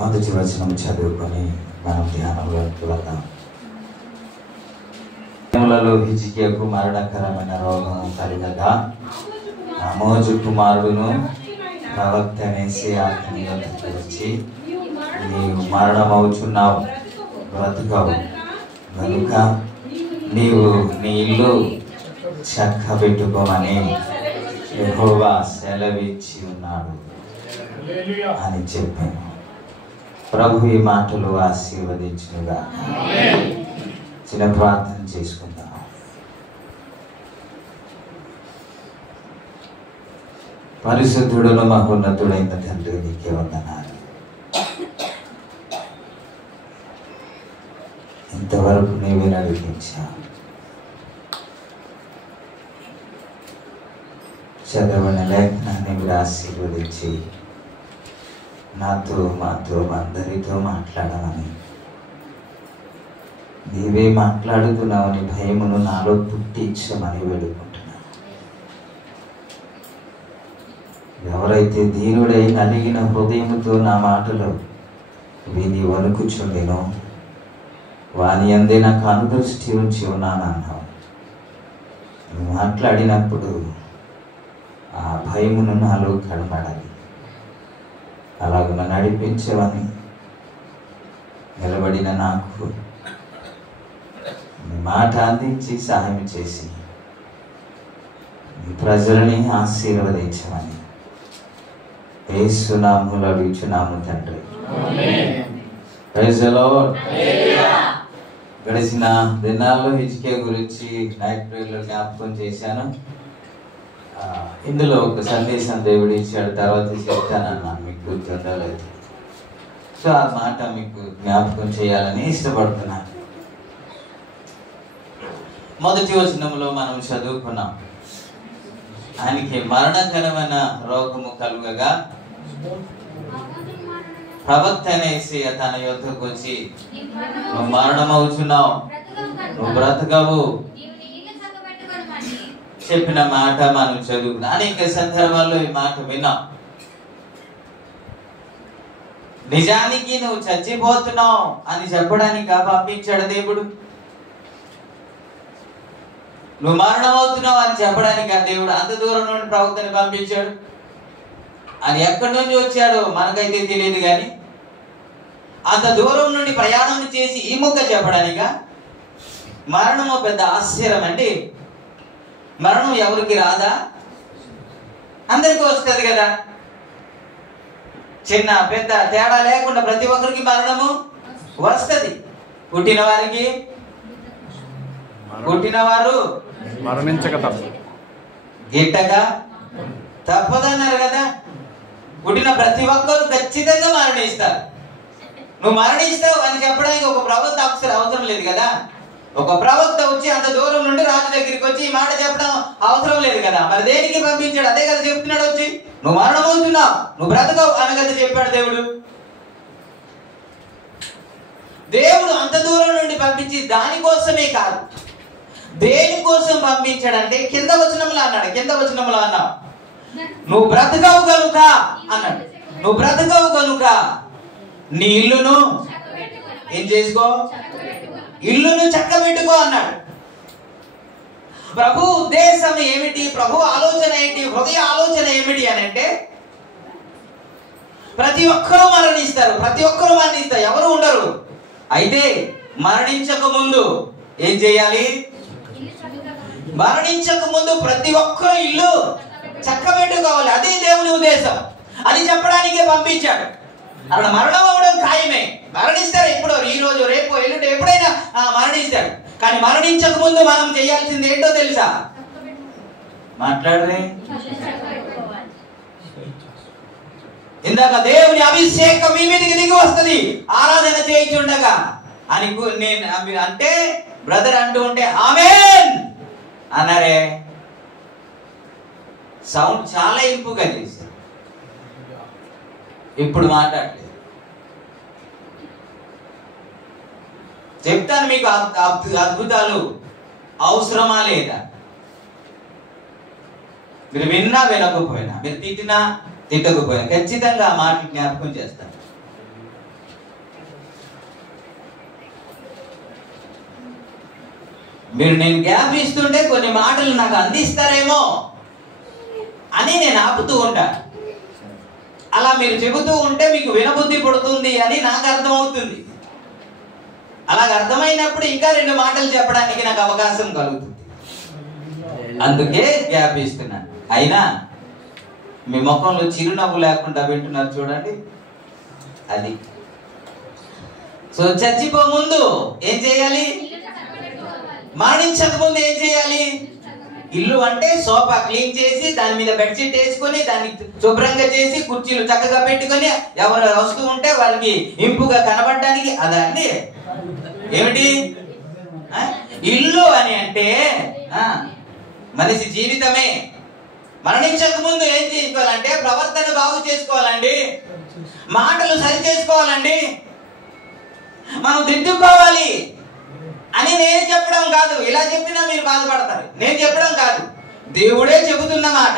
మొదటి వచనం చదువుకొని మనం ధ్యానంలోకి వెళ్దాం. హిజ్కియాకు మరణకరమైన రోగం కలుగగా ఆమోజు కుమారుడును ప్రవక్త అనేసి అతని వద్దకు వచ్చి, నీవు మరణమవుచున్నావు, బ్రతుకవు కనుక నీవు నీ ఇల్లు చక్కబెట్టుకోమని యెహోవా సెలవిచ్చి ఉన్నాడు అని చెప్పాను. ప్రభు ఈ మాటలు ఆశీర్వదించునుగా. చిన్న ప్రార్థన చేసుకుందాం. పరిశుద్ధుడును మహోన్నతుడైన తండ్రి, నీకే వందనాలు. ఇంతవరకు నీవే నడిపించావు. చదవని లేఖనాన్ని మీరు ఆశీర్వదించి నాతో మాతో అందరితో మాట్లాడమని, నీవే మాట్లాడుతున్నావని భయమును నాలో పుట్టించమని వేడుకుంటున్నాను. ఎవరైతే దీనుడై నలిగిన హృదయముతో నా మాటలు విని వణుకుచుండెనో వాని అందే నాకు అనుదృష్టి ఉంచి ఉన్నానన్నావు. నువ్వు మాట్లాడినప్పుడు ఆ భయమును నాలో కనబడాలి. అలాగున నడిపించవని నిలబడిన నాకు నీ మాట అందించి సహాయం చేసి నీ ప్రజలని ఆశీర్వదించమని యేసు నామములో అడుగుచున్నాము తండ్రి. Praise the lord. గడిచిన దినాల్లో హిజ్కియా గురించి నైట్ ప్రేయర్లో జ్ఞాపకం చేశాను. ఇందులో ఒక సందేశం దేవుడు ఇచ్చాడు, తర్వాత చెప్తానన్నాను, మీకు గుర్తుండలేదు. సో ఆ మాట మీకు జ్ఞాపకం చేయాలని ఇష్టపడుతున్నాను. మొదటి వచనంలో మనం చదువుకున్నాం, ఆయనకి మరణకరమైన రోగము కలుగగా ప్రవక్త అనేసి తన యొద్దకు వచ్చి, నువ్వు మరణమవుచున్నావు, నువ్వు బ్రతకవు చెప్పిన మాట మనం చదువుకున్నాం. అనేక సందర్భాల్లో ఈ మాట విన్నాం. నిజానికి నువ్వు చచ్చిపోతున్నావు అని చెప్పడానికి పంపించాడు దేవుడు. నువ్వు మరణమవుతున్నావు అని చెప్పడానికి ఆ దేవుడు అంత దూరం నుండి ప్రవక్తని పంపించాడు. అని ఎక్కడి నుంచి వచ్చాడో మనకైతే తెలియదు, కానీ అంత దూరం నుండి ప్రయాణం చేసి ఈ ముక్క చెప్పడానిక. మరణము పెద్ద ఆశ్చర్యం అండి. మరణం ఎవరికి రాదా? అందరికీ వస్తుంది కదా. చిన్న పెద్ద తేడా లేకుండా ప్రతి ఒక్కరికి మరణము వస్తుంది. పుట్టిన వారికి, పుట్టిన వారు మరణించక తప్పదు, గిట్టగా తప్పదన్నారు కదా. పుట్టిన ప్రతి ఒక్కరు ఖచ్చితంగా మరణిస్తారు. నువ్వు మరణిస్తావు అని చెప్పడానికి ఒక ప్రవక్త అవసరం లేదు కదా. ఒక ప్రవక్త వచ్చి అంత దూరం నుండి రాజు దగ్గరికి వచ్చి ఈ మాట చెప్పడం అవసరం లేదు కదా. మరి దేనికి పంపించాడు? అదే కదా చెప్తున్నాడు. వచ్చి నువ్వు మరణమవుతున్నావు, నువ్వు బ్రతకవు అని కదా చెప్పాడు దేవుడు. దేవుడు అంత దూరం నుండి పంపించి దానికోసమే కాదు, దేనికోసం పంపించాడంటే కింద వచనంలో అన్నాడు. కింద వచనంలో అన్నావు, నువ్వు బ్రతకవు కనుక అన్నాడు. నువ్వు బ్రతకవు కనుక నీ ఇల్లును ఏం చేసుకో, ఇల్లును చక్కబెట్టుకో అన్నాడు. ప్రభు ఉద్దేశం ఏమిటి? ప్రభు ఆలోచన ఏంటి? హృదయ ఆలోచన ఏమిటి అని అంటే, ప్రతి ఒక్కరూ మరణిస్తారు, ప్రతి ఒక్కరూ మరణిస్తారు, ఎవరు ఉండరు. అయితే మరణించక ముందు ఏం చేయాలి? మరణించక ముందు ప్రతి ఒక్కరూ ఇల్లు చక్కబెట్టుకోవాలి. అదే దేవుని ఉద్దేశం అని చెప్పడానికే పంపించాడు. అక్కడ మరణం అవ్వడం ఖాయమే. మరణిస్తారు ఎప్పుడో, ఈ రోజు రేపు ఎల్లుండి ఎప్పుడైనా మరణిస్తాడు. కానీ మరణించక ముందు మనం చేయాల్సింది ఏంటో తెలుసా? మాట్లాడరే. ఇందాక దేవుని అభిషేకం మీ మీదకి దిగి వస్తుంది ఆరాధన చేయించుండగా అని నేను అంటే బ్రదర్ అంటూ ఉంటే ఆమేన్ అన్నారే. సౌండ్ చాలా ఇంపుగా చేశారు. ఇప్పుడు మాట్లాడలేదు. చెప్తాను మీకు అద్భుతాలు అవసరమా లేదా? మీరు విన్నా వినకపోయినా, మీరు తిట్టినా తిట్టకపోయినా ఖచ్చితంగా ఆ మాట జ్ఞాపకం చేస్తారు. మీరు నేను గ్యాప్ ఇస్తుంటే కొన్ని మాటలు నాకు అందిస్తారేమో అని నేను ఆపుతూ ఉంటా. అలా మీరు చెబుతూ ఉంటే మీకు వినబుద్ధి పడుతుంది అని నాకు అర్థమవుతుంది. అలాగ అర్థమైనప్పుడు ఇంకా 2 మాటలు చెప్పడానికి నాకు అవకాశం కలుగుతుంది. అందుకే గ్యాప్ ఇస్తున్నాను. అయినా మీ ముఖంలో చిరునవ్వు లేకుండా వింటున్నారు చూడండి, అది. సో చచ్చిపో ముందు ఏం చేయాలి? మరణించక ముందు ఏం చేయాలి? ఇల్లు అంటే సోఫా క్లీన్ చేసి దాని మీద బెడ్షీట్ వేసుకొని దాన్ని శుభ్రంగా చేసి కుర్చీలు చక్కగా పెట్టుకొని ఎవరు వస్తూ ఉంటే వాళ్ళకి ఇంపుగా కనబడడానికి అదండి. ఏమిటి ఇల్లు అని అంటే? మనిషి జీవితమే. మరణించక ముందు ఏం చేసుకోవాలంటే ప్రవర్తన బాగు చేసుకోవాలండి, మాటలు సరి చేసుకోవాలండి, మనం దిద్దుకోవాలి అని నేను చెప్పడం కాదు. ఇలా చెప్పినా మీరు బాధపడతారు. నేను చెప్పడం కాదు, దేవుడే చెబుతున్న మాట.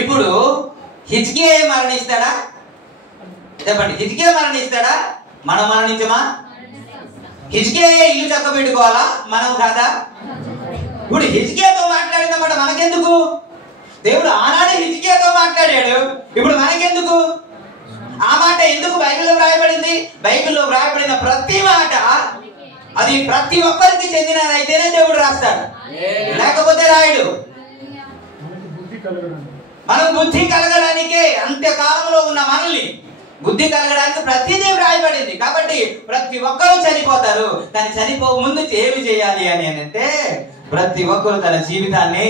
ఇప్పుడు హిజ్కియా మరణిస్తాడా? చెప్పండి, హిజ్కియా మరణిస్తాడా? మనం మరణించమా? హిజ్కియా ఇల్లు చక్కబెట్టుకోవాలా? మనం కాదా? ఇప్పుడు హిజ్కియాతో మాట్లాడిన మాట మనకెందుకు? దేవుడు ఆనాడు హిజ్కియాతో మాట్లాడాడు, ఇప్పుడు మనకెందుకు? ఆ మాట ఎందుకు బైబిల్లో వ్రాయబడింది? బైబిల్లో వ్రాయబడిన ప్రతి మాట అది ప్రతి ఒక్కరికి చెందినదైతేనే దేవుడు రాస్తాడు, లేకపోతే రాయడు. మనం బుద్ధి కలగడానికే అంత్యకాలంలో ఉన్న మనల్ని బుద్ధి కలగడానికి ప్రతిదీ వ్రాయబడింది. కాబట్టి ప్రతి ఒక్కరూ చనిపోతారు. కానీ చనిపో ముందు ఏమి చేయాలి అని అంటే ప్రతి ఒక్కరు తన జీవితాన్ని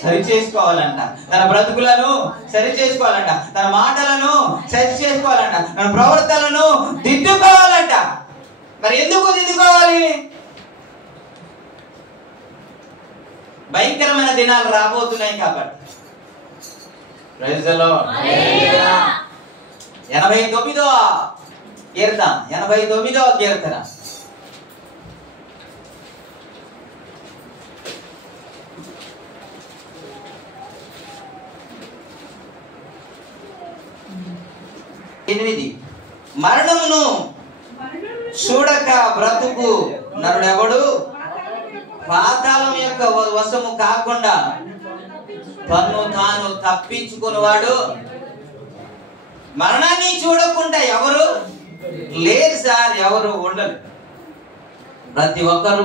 సరి చేసుకోవాలంట, తన బ్రతుకులను సరి చేసుకోవాలంట, తన మాటలను సరి చేసుకోవాలంట, తన ప్రవర్తనలను దిద్దుకోవాలంట. మరి ఎందుకు దిద్దుకోవాలి? భయంకరమైన దినాలు రాబోతున్నాయి కాబట్టి. Praise the Lord. 89వ కీర్తన, 89వ కీర్తన. మరణమును చూడక బ్రతుకు నరుడెవడు? పాతాళం యొక్క వశము కాకుండా తన్ను తాను తప్పించుకునేవాడు. మరణాన్ని చూడకుండా ఎవరు లేరు సార్, ఎవరు ఉండరు. ప్రతి ఒక్కరు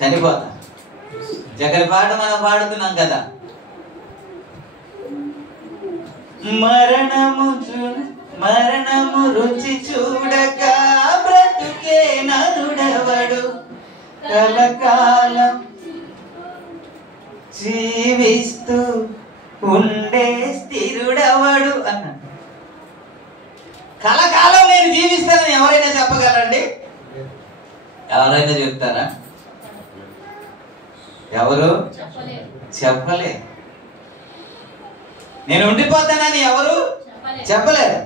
చనిపోతారు. జగన్ పాట మనం పాడుతున్నాం కదా, మరణము రుచి చూడక బ్రతుకే నరుడెవడు, కలకాలం జీవిస్తూ ఉండే స్థిరుడెవడు అన్నాడు. కలకాలం నేను జీవిస్తానని ఎవరైనా చెప్పగలరండి? ఎవరైనా చెప్తారా? ఎవరు చెప్పలేరు. నేను ఉండిపోతానని ఎవరు చెప్పలేరు.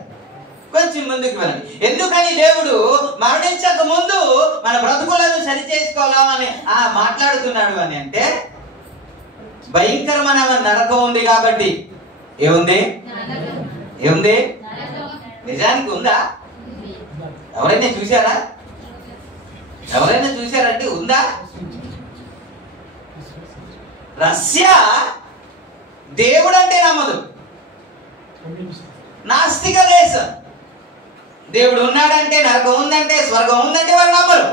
కొంచెం ముందుకు వెళ్ళండి. ఎందుకని దేవుడు మరణించక ముందు మన బ్రతుకులను సరి చేసుకోవాలని మాట్లాడుతున్నాడు అని అంటే భయంకరమైన నరకం ఉంది కాబట్టి. ఏముంది? ఏముంది? నిజానికి ఉందా? ఎవరైనా చూసారా? ఎవరైనా చూసారంటే ఉందా? రష్యా దేవుడు అంటే నమ్మదు, నాస్తిక దేశం. దేవుడు ఉన్నాడంటే, నరకం ఉందంటే, స్వర్గం ఉందంటే వారు నమ్మరు.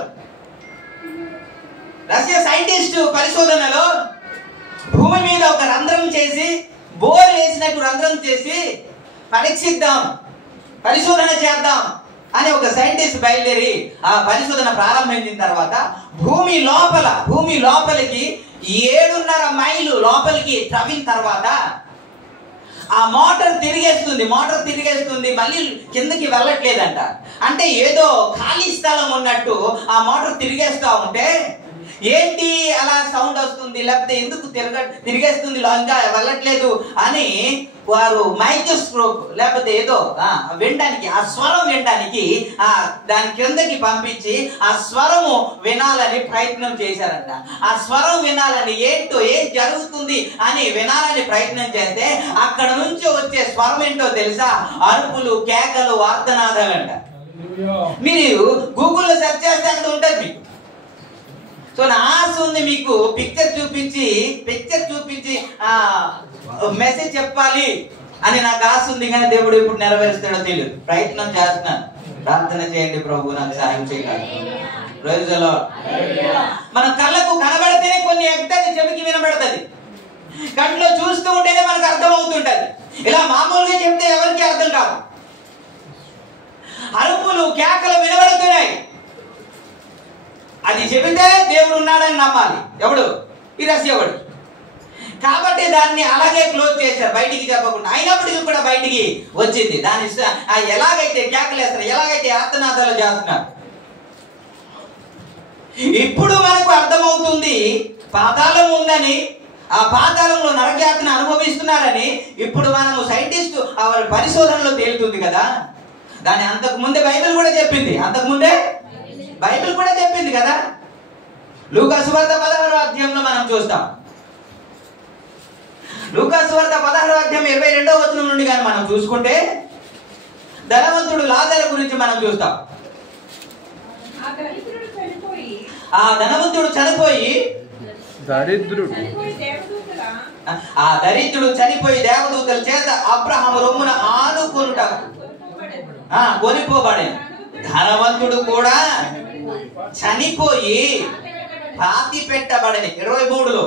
రష్యా సైంటిస్టు పరిశోధనలో భూమి మీద ఒక రంధ్రం చేసి, బోర్ వేసినట్టు రంధ్రం చేసి పరీక్షిద్దాం, పరిశోధన చేద్దాం అని ఒక సైంటిస్ట్ బయలుదేరి ఆ పరిశోధన ప్రారంభించిన తర్వాత భూమి లోపలికి 7.5 మైళ్ళు లోపలికి త్రవ్విన తర్వాత ఆ మోటార్ తిరిగేస్తుంది, మళ్ళీ కిందకి వెళ్ళట్లేదంట. అంటే ఏదో ఖాళీ స్థలం ఉన్నట్టు ఆ మోటార్ తిరిగేస్తా ఉంటే ఏంటి అలా సౌండ్ వస్తుంది, లేకపోతే ఎందుకు తిరిగేస్తుంది ఇంకా వెళ్ళట్లేదు అని వారు మైక్రోస్కోప్ లేకపోతే ఏదో వినడానికి, ఆ స్వరం వినడానికి దాని క్రిందకి పంపించి ఆ స్వరము వినాలని ప్రయత్నం చేశారంట. ఆ స్వరం వినాలని, ఏంటో ఏం జరుగుతుంది అని వినాలని ప్రయత్నం చేస్తే అక్కడ నుంచి వచ్చే స్వరం ఏంటో తెలుసా? అరుపులు, కేకలు, ఆర్తనాదాలంట. మీరు గూగుల్లో సెర్చ్ చేస్తే అక్కడ ఉంటుంది మీకు. సో నా ఆశ ఉంది మీకు పిక్చర్ చూపించి మెసేజ్ చెప్పాలి అని నాకు ఆశ ఉంది, కానీ దేవుడు ఇప్పుడు నెరవేరుస్తాడో తెలియదు. ప్రయత్నం చేస్తున్నాను. ప్రార్థన చేయండి, ప్రభు నాకు సహాయం చేయాలి. రోజులో మన కళ్ళకు కనబడితేనే కొన్ని ఎక్కుతుంది, చెవికి వినబడుతుంది, కంట్లో చూస్తూ ఉంటేనే మనకు అర్థం అవుతుంటది. ఇలా మామూలుగా చెప్తే ఎవరికి అర్థం కాదు. అరుపులు కేకలు వినబడుతున్నాయి, అది చెబితే దేవుడు ఉన్నాడని నమ్మాలి. ఎవడు? ఈ రష్యవాడు. కాబట్టి దాన్ని అలాగే క్లోజ్ చేశారు, బయటికి చెప్పకుండా. అయినప్పటికీ కూడా బయటికి వచ్చింది. దాని ఎలాగైతే కేకలేస్తారు, ఎలాగైతే ఆర్తనాదాలు చేస్తున్నారు. ఇప్పుడు మనకు అర్థమవుతుంది పాతాళం ఉందని, ఆ పాతాళంలో నరకయాతన అనుభవిస్తున్నారని. ఇప్పుడు మనము సైంటిస్ట్ వారి పరిశోధనలో తేలుతుంది కదా. దాని అంతకు ముందే బైబిల్ కూడా చెప్పింది, బైబిల్ కూడా చెప్పింది కదా. లూకా సువార్త 16వ అధ్యాయంలో మనం చూస్తాం. లూకా సువార్త 16వ అధ్యాయం 22వ వచనం నుండి కానీ మనం చూసుకుంటే ధనవంతుడు లాజరు గురించి మనం చూస్తాం. ఆ ధనవంతుడు చనిపోయి ఆ దరిద్రుడు చనిపోయి దేవదూతల చేత అబ్రహాము రొమ్మున ఆనుకొనుట కొనిపోబడే. ధనవంతుడు కూడా చనిపోయి పాతి పెట్టబడని 23లో.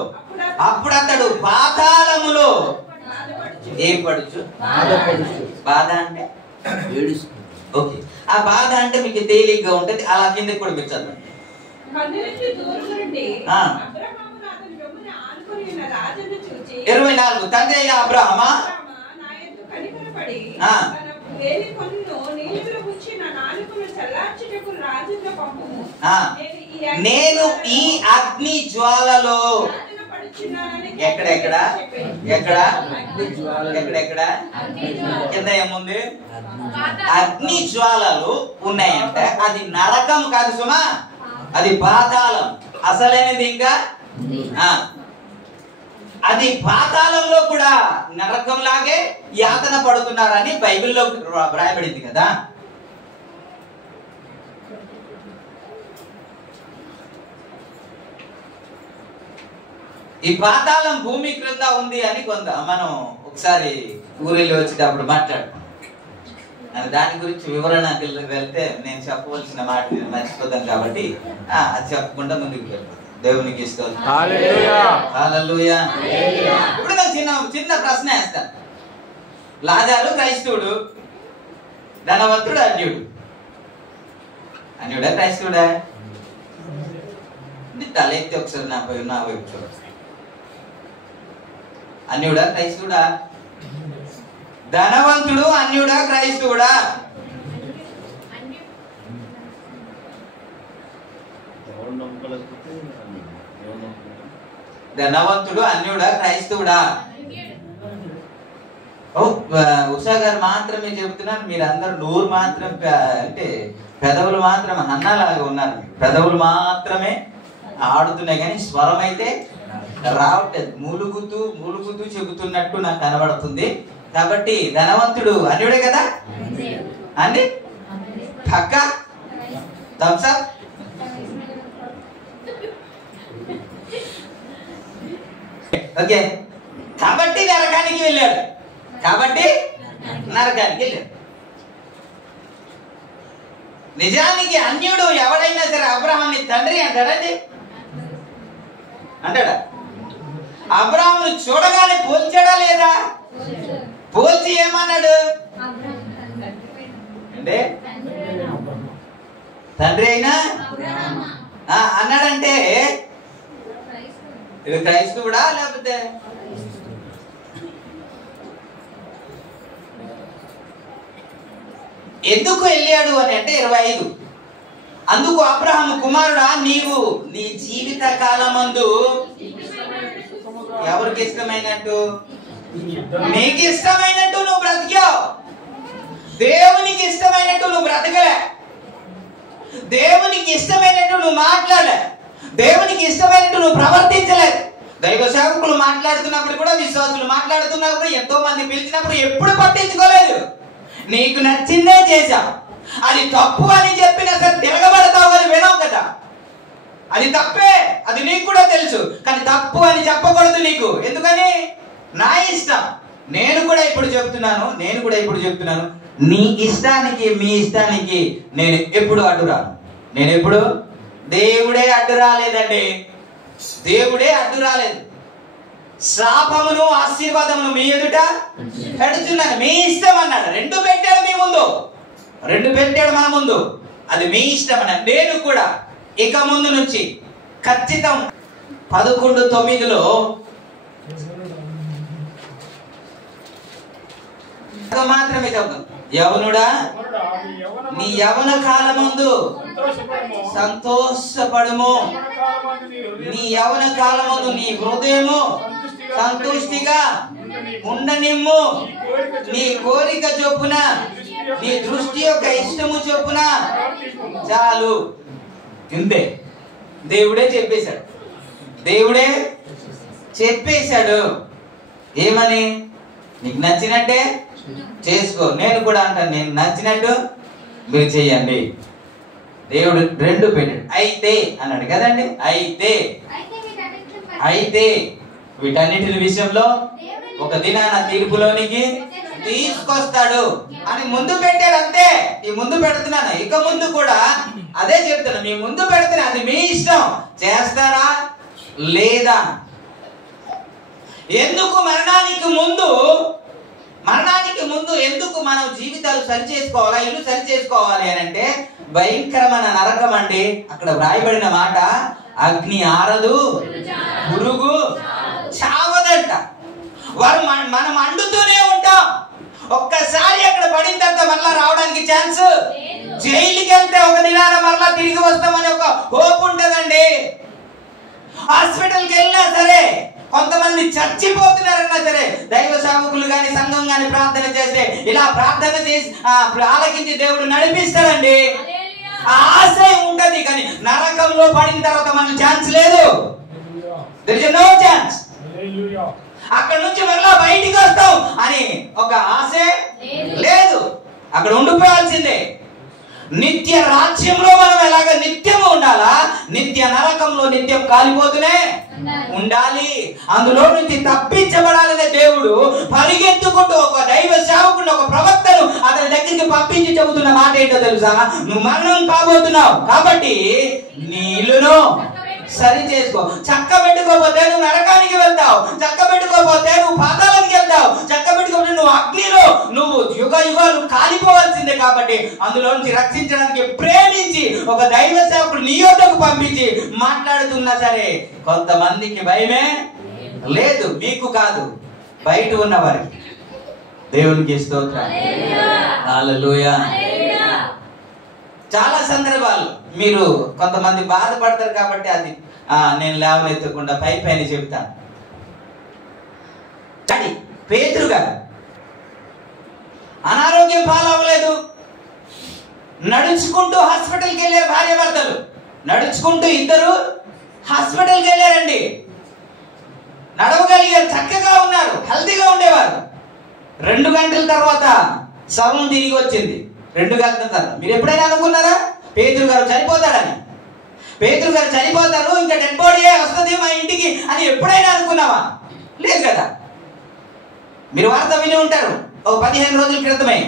అప్పుడు అతడు పాతాళములో ఏం పడుచు? బాధ అంటే ఓకే, ఆ బాధ అంటే మీకు తేలిగ్గా ఉంటది. అలా కిందకి కూడా మీరు చదవండి. 24 తండ్రి అయిన అబ్రహామా నేను ఈ అగ్ని జ్వాలలో ఎక్కడెక్కడ కింద ఏముంది? అగ్ని జ్వాలలు ఉన్నాయంటే అది నరకం కాదు సుమా, అది పాతాళం. అసలైనది ఇంకా అది పాతాళంలో కూడా నరకం లాగే యాతన పడుతున్నారని బైబిల్లో రాయబడింది కదా. ఈ పాతాళం భూమి క్రింద ఉంది అని కొంత మనం ఒకసారి ఊరిలో వచ్చేటప్పుడు మాట్లాడుతాం. దాని గురించి వివరణ వెళ్తే నేను చెప్పవలసిన మాట నేను మర్చిపోతాను కాబట్టి అది చెప్పకుండా ముందుకు వెళ్ళిపోతాను. దేవునికి స్తోత్రం. హల్లెలూయా. ఇప్పుడు నాకు చిన్న ప్రశ్న వేస్తాను. లాజరు క్రైస్తవుడు, ధనవంతుడు అన్యుడు. అన్యుడా క్రైస్తవుడా? తలెత్తి ఒకసారి నా వైపు చూడండి. అన్యుడా క్రైస్తవుడా? ధనవంతుడు అన్యుడా క్రైస్తవుడా? ధనవంతుడు అన్యుడా క్రైస్తవుడా? ఉషా గారు మాత్రమే చెబుతున్నారు, మీరందరూ నోరు మాత్రం అంటే పెదవులు మాత్రం అన్నలాగా ఉన్నారు. పెదవులు మాత్రమే ఆడుతున్నాయి కానీ స్వరం అయితే రావట్లేదు. మూలుగుతూ చెబుతున్నట్టు నాకు కనబడుతుంది. కాబట్టి ధనవంతుడు అన్యుడే కదా అండి? పక్క థమ్స్ అప్. ఓకే, కాబట్టి నరకానికి వెళ్ళాడు. నిజానికి అన్యుడు ఎవడైనా సరే అబ్రహాంని తండ్రి అంటాడండి, అంటాడా? అబ్రహామును చూడగానే పోల్చాడా లేదా? పోల్చి ఏమన్నాడు అంటే తండ్రి అయినా అన్నాడంటే ఇది క్రైస్తవుడా లేకపోతే? ఎందుకు వెళ్ళాడు అని అంటే 25 అందుకు అబ్రహాము కుమారుడా నీవు నీ జీవిత కాలమందు ఎవరికి ఇష్టమైనట్టు? నీకు ఇష్టమైనట్టు నువ్వు బ్రతికావు. దేవునికి ఇష్టమైనట్టు నువ్వు బ్రతకలే. దేవునికి ఇష్టమైనట్టు నువ్వు మాట్లాడలే. దేవునికి ఇష్టమైనట్టు నువ్వు ప్రవర్తించలేదు. దైవ సేవకులు మాట్లాడుతున్నప్పుడు కూడా, విశ్వాసులు మాట్లాడుతున్నప్పుడు, ఎంతో మంది పిలిచినప్పుడు ఎప్పుడు పట్టించుకోలేదు. నీకు నచ్చిందే చేశావు. అది తప్పు అని చెప్పినా సరే తిరగబడతావు అని వినవు కదా. అది తప్పే, అది నీకు కూడా తెలుసు. కానీ తప్పు అని చెప్పకూడదు నీకు. ఎందుకని? నా ఇష్టం. నేను కూడా ఇప్పుడు చెప్తున్నాను, నీ ఇష్టానికి మీ ఇష్టానికి నేను ఎప్పుడు అడ్డు రాను. నేను ఎప్పుడు దేవుడే అడ్డు రాలేదండి. దేవుడే అడ్డు రాలేదు. శాపమును ఆశీర్వాదమును మీ ఎదుట పెడుతున్నాను, మీ ఇష్టం అన్నాడు. రెండు పెట్టాడు మీ ముందు, రెండు పెట్టాడు మన ముందు. అది మీ ఇష్టం అన్నాడు. నేను కూడా ఇక ముందు నుంచి ఖచ్చితం 11:9 మాత్రమే చెప్తాం. యవనుడా, నీ యవన కాలమందు సంతోషపడుము. నీ యవన కాలమందు నీ హృదయము సంతుష్టిగా ఉండనిమ్ము. నీ కోరిక చొప్పున, నీ దృష్టి యొక్క ఇష్టము చొప్పున చాలు. ఇంతే. దేవుడే చెప్పేశాడు. ఏమని? నీకు నచ్చినట్టే చేసుకో. నేను కూడా అంటాను, నేను నచ్చినట్టు మీరు చెయ్యండి. దేవుడు రెండు పెట్టాడు. అయితే అన్నాడు కదండి. అయితే వీటన్నిటి విషయంలో ఒక దినాన తీర్పులోనికి తీసుకొస్తాడు అని ముందు పెట్టాడు. అంతే. ఈ ముందు పెడుతున్నాను, ఇక ముందు కూడా అదే చెప్తాను. మీ ముందు పెడుతున్నా, అది మీ ఇష్టం. చేస్తారా లేదా? ఎందుకు మరణానికి ముందు ఎందుకు మనం జీవితాలు సరి చేసుకోవాలా, ఇల్లు సరి చేసుకోవాలి అని అంటే, భయంకరమైన నరకం అండి. అక్కడ వ్రాయబడిన మాట, అగ్ని ఆరదు, పురుగు చావదంట. మనం అండుతూనే ఉంటాం. ఒక్కసారి అక్కడ పడిన తర్వాత మరలా రావడానికి ఛాన్స్. జైలుకి వెళ్తే ఒక దినాన మరలా తిరిగి వస్తామని ఒక హోప్ ఉంటదండి. హాస్పిటల్కి వెళ్ళినా సరే, కొంతమంది చచ్చిపోతున్నారన్నా సరే, దైవ సేవకులు గాని సంఘం గాని ప్రార్థన చేస్తే, ఇలా ప్రార్థన చేసి ఆలకించి దేవుడు నడిపిస్తాడండి. ఆశయం ఉంటది. కానీ నరకంలో పడిన తర్వాత మనకు ఛాన్స్ లేదు. there is no chance. అక్కడ నుంచి మరలా బయటికి వస్తాం అని ఒక ఆశ లేదు. అక్కడ ఉండిపోవాల్సిందే. నిత్య రాజ్యంలో మనం ఎలాగ నిత్యము ఉండాలా, నిత్య నరకంలో నిత్యం కాలిపోతూనే ఉండాలి. అందులో నుంచి తప్పించబడాలనే దేవుడు పరిగెత్తుకుంటూ ఒక దైవ సేవకుడు, ఒక ప్రవక్తను అతని దగ్గరికి పంపించి చెబుతున్న మాట ఏంటో తెలుసా? నువ్వు మరణం కాబోతున్నావు కాబట్టి నీ ఇల్లును సరి చేసుకో. చక్క పెట్టుకోపోతే నువ్వు నరకానికి వెళ్తావు. చక్క పెట్టుకోపోతే నువ్వు పాతాళానికి వెళ్తావు. చక్క పెట్టుకోపోతే నువ్వు అగ్నిలో నువ్వు యుగ యుగాలు కాలిపోవాల్సిందే. కాబట్టి అందులో నుంచి రక్షించడానికి ప్రేమించి ఒక దైవ సేవకుడు నీ యొద్దకు పంపించి మాట్లాడుతున్నా సరే, కొంతమందికి భయమే లేదు. మీకు కాదు, బయట ఉన్న వారికి. దేవునికి స్తోత్రం. హల్లెలూయా. చాలా సందర్భాలు మీరు కొంతమంది బాధపడతారు కాబట్టి అది నేను లేవనెత్తకుండా పైన చెప్తాను. కానీ పేతురు గారు అనారోగ్యం పాలవ్వలేదు. నడుచుకుంటూ హాస్పిటల్కి వెళ్ళారు. భార్య భర్తలు నడుచుకుంటూ ఇద్దరు హాస్పిటల్కి వెళ్ళారండి. నడవగలిగారు, చక్కగా ఉన్నారు, హెల్తీగా ఉండేవారు. 2 గంటల తర్వాత శవం తిరిగి వచ్చింది. 2 గంటల తర్వాత. మీరు ఎప్పుడైనా అనుకున్నారా పేతురు గారు చనిపోతాడని? పేతురు గారు చనిపోతారు, ఇంకా డెడ్ బాడీ వస్తుంది మా ఇంటికి అని ఎప్పుడైనా అనుకున్నావా? లేదు కదా. మీరు వార్త విని ఉంటారు. ఒక 15 రోజుల క్రితమే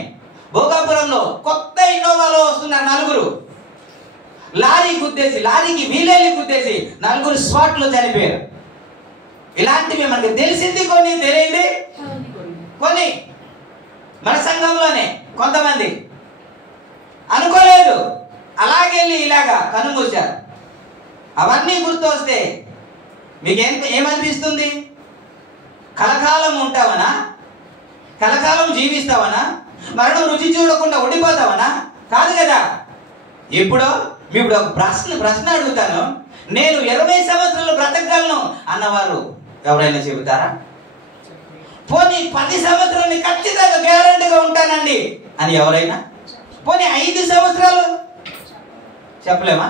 భోగాపురంలో కొత్త ఇన్నోవాలో వస్తున్నారు 4. లారీకి వీలెళ్ళి గుద్దేసి 4 స్పాట్లో చనిపోయారు. ఇలాంటివి మనకి తెలిసింది కొన్ని, తెలియంది కొన్ని. మన సంఘంలోనే కొంతమంది అనుకోలేదు, అలాగెళ్ళి ఇలాగా కనుమూశారు. అవన్నీ గుర్తు వస్తే మీకు ఏమనిపిస్తుంది? కలకాలం ఉంటావనా? కలకాలం జీవిస్తావనా? మరణం రుచి చూడకుండా ఉండిపోతావనా? కాదు కదా. ఇప్పుడు ఒక ప్రశ్న అడుగుతాను. నేను 20 సంవత్సరాలు బ్రతకగలను అన్నవారు ఎవరైనా చెబుతారా? పోనీ 10 సంవత్సరాలు ఖచ్చితంగా గ్యారెంటీగా ఉంటానండి అని ఎవరైనా? పోనీ 5 సంవత్సరాలు చెప్పలేమా?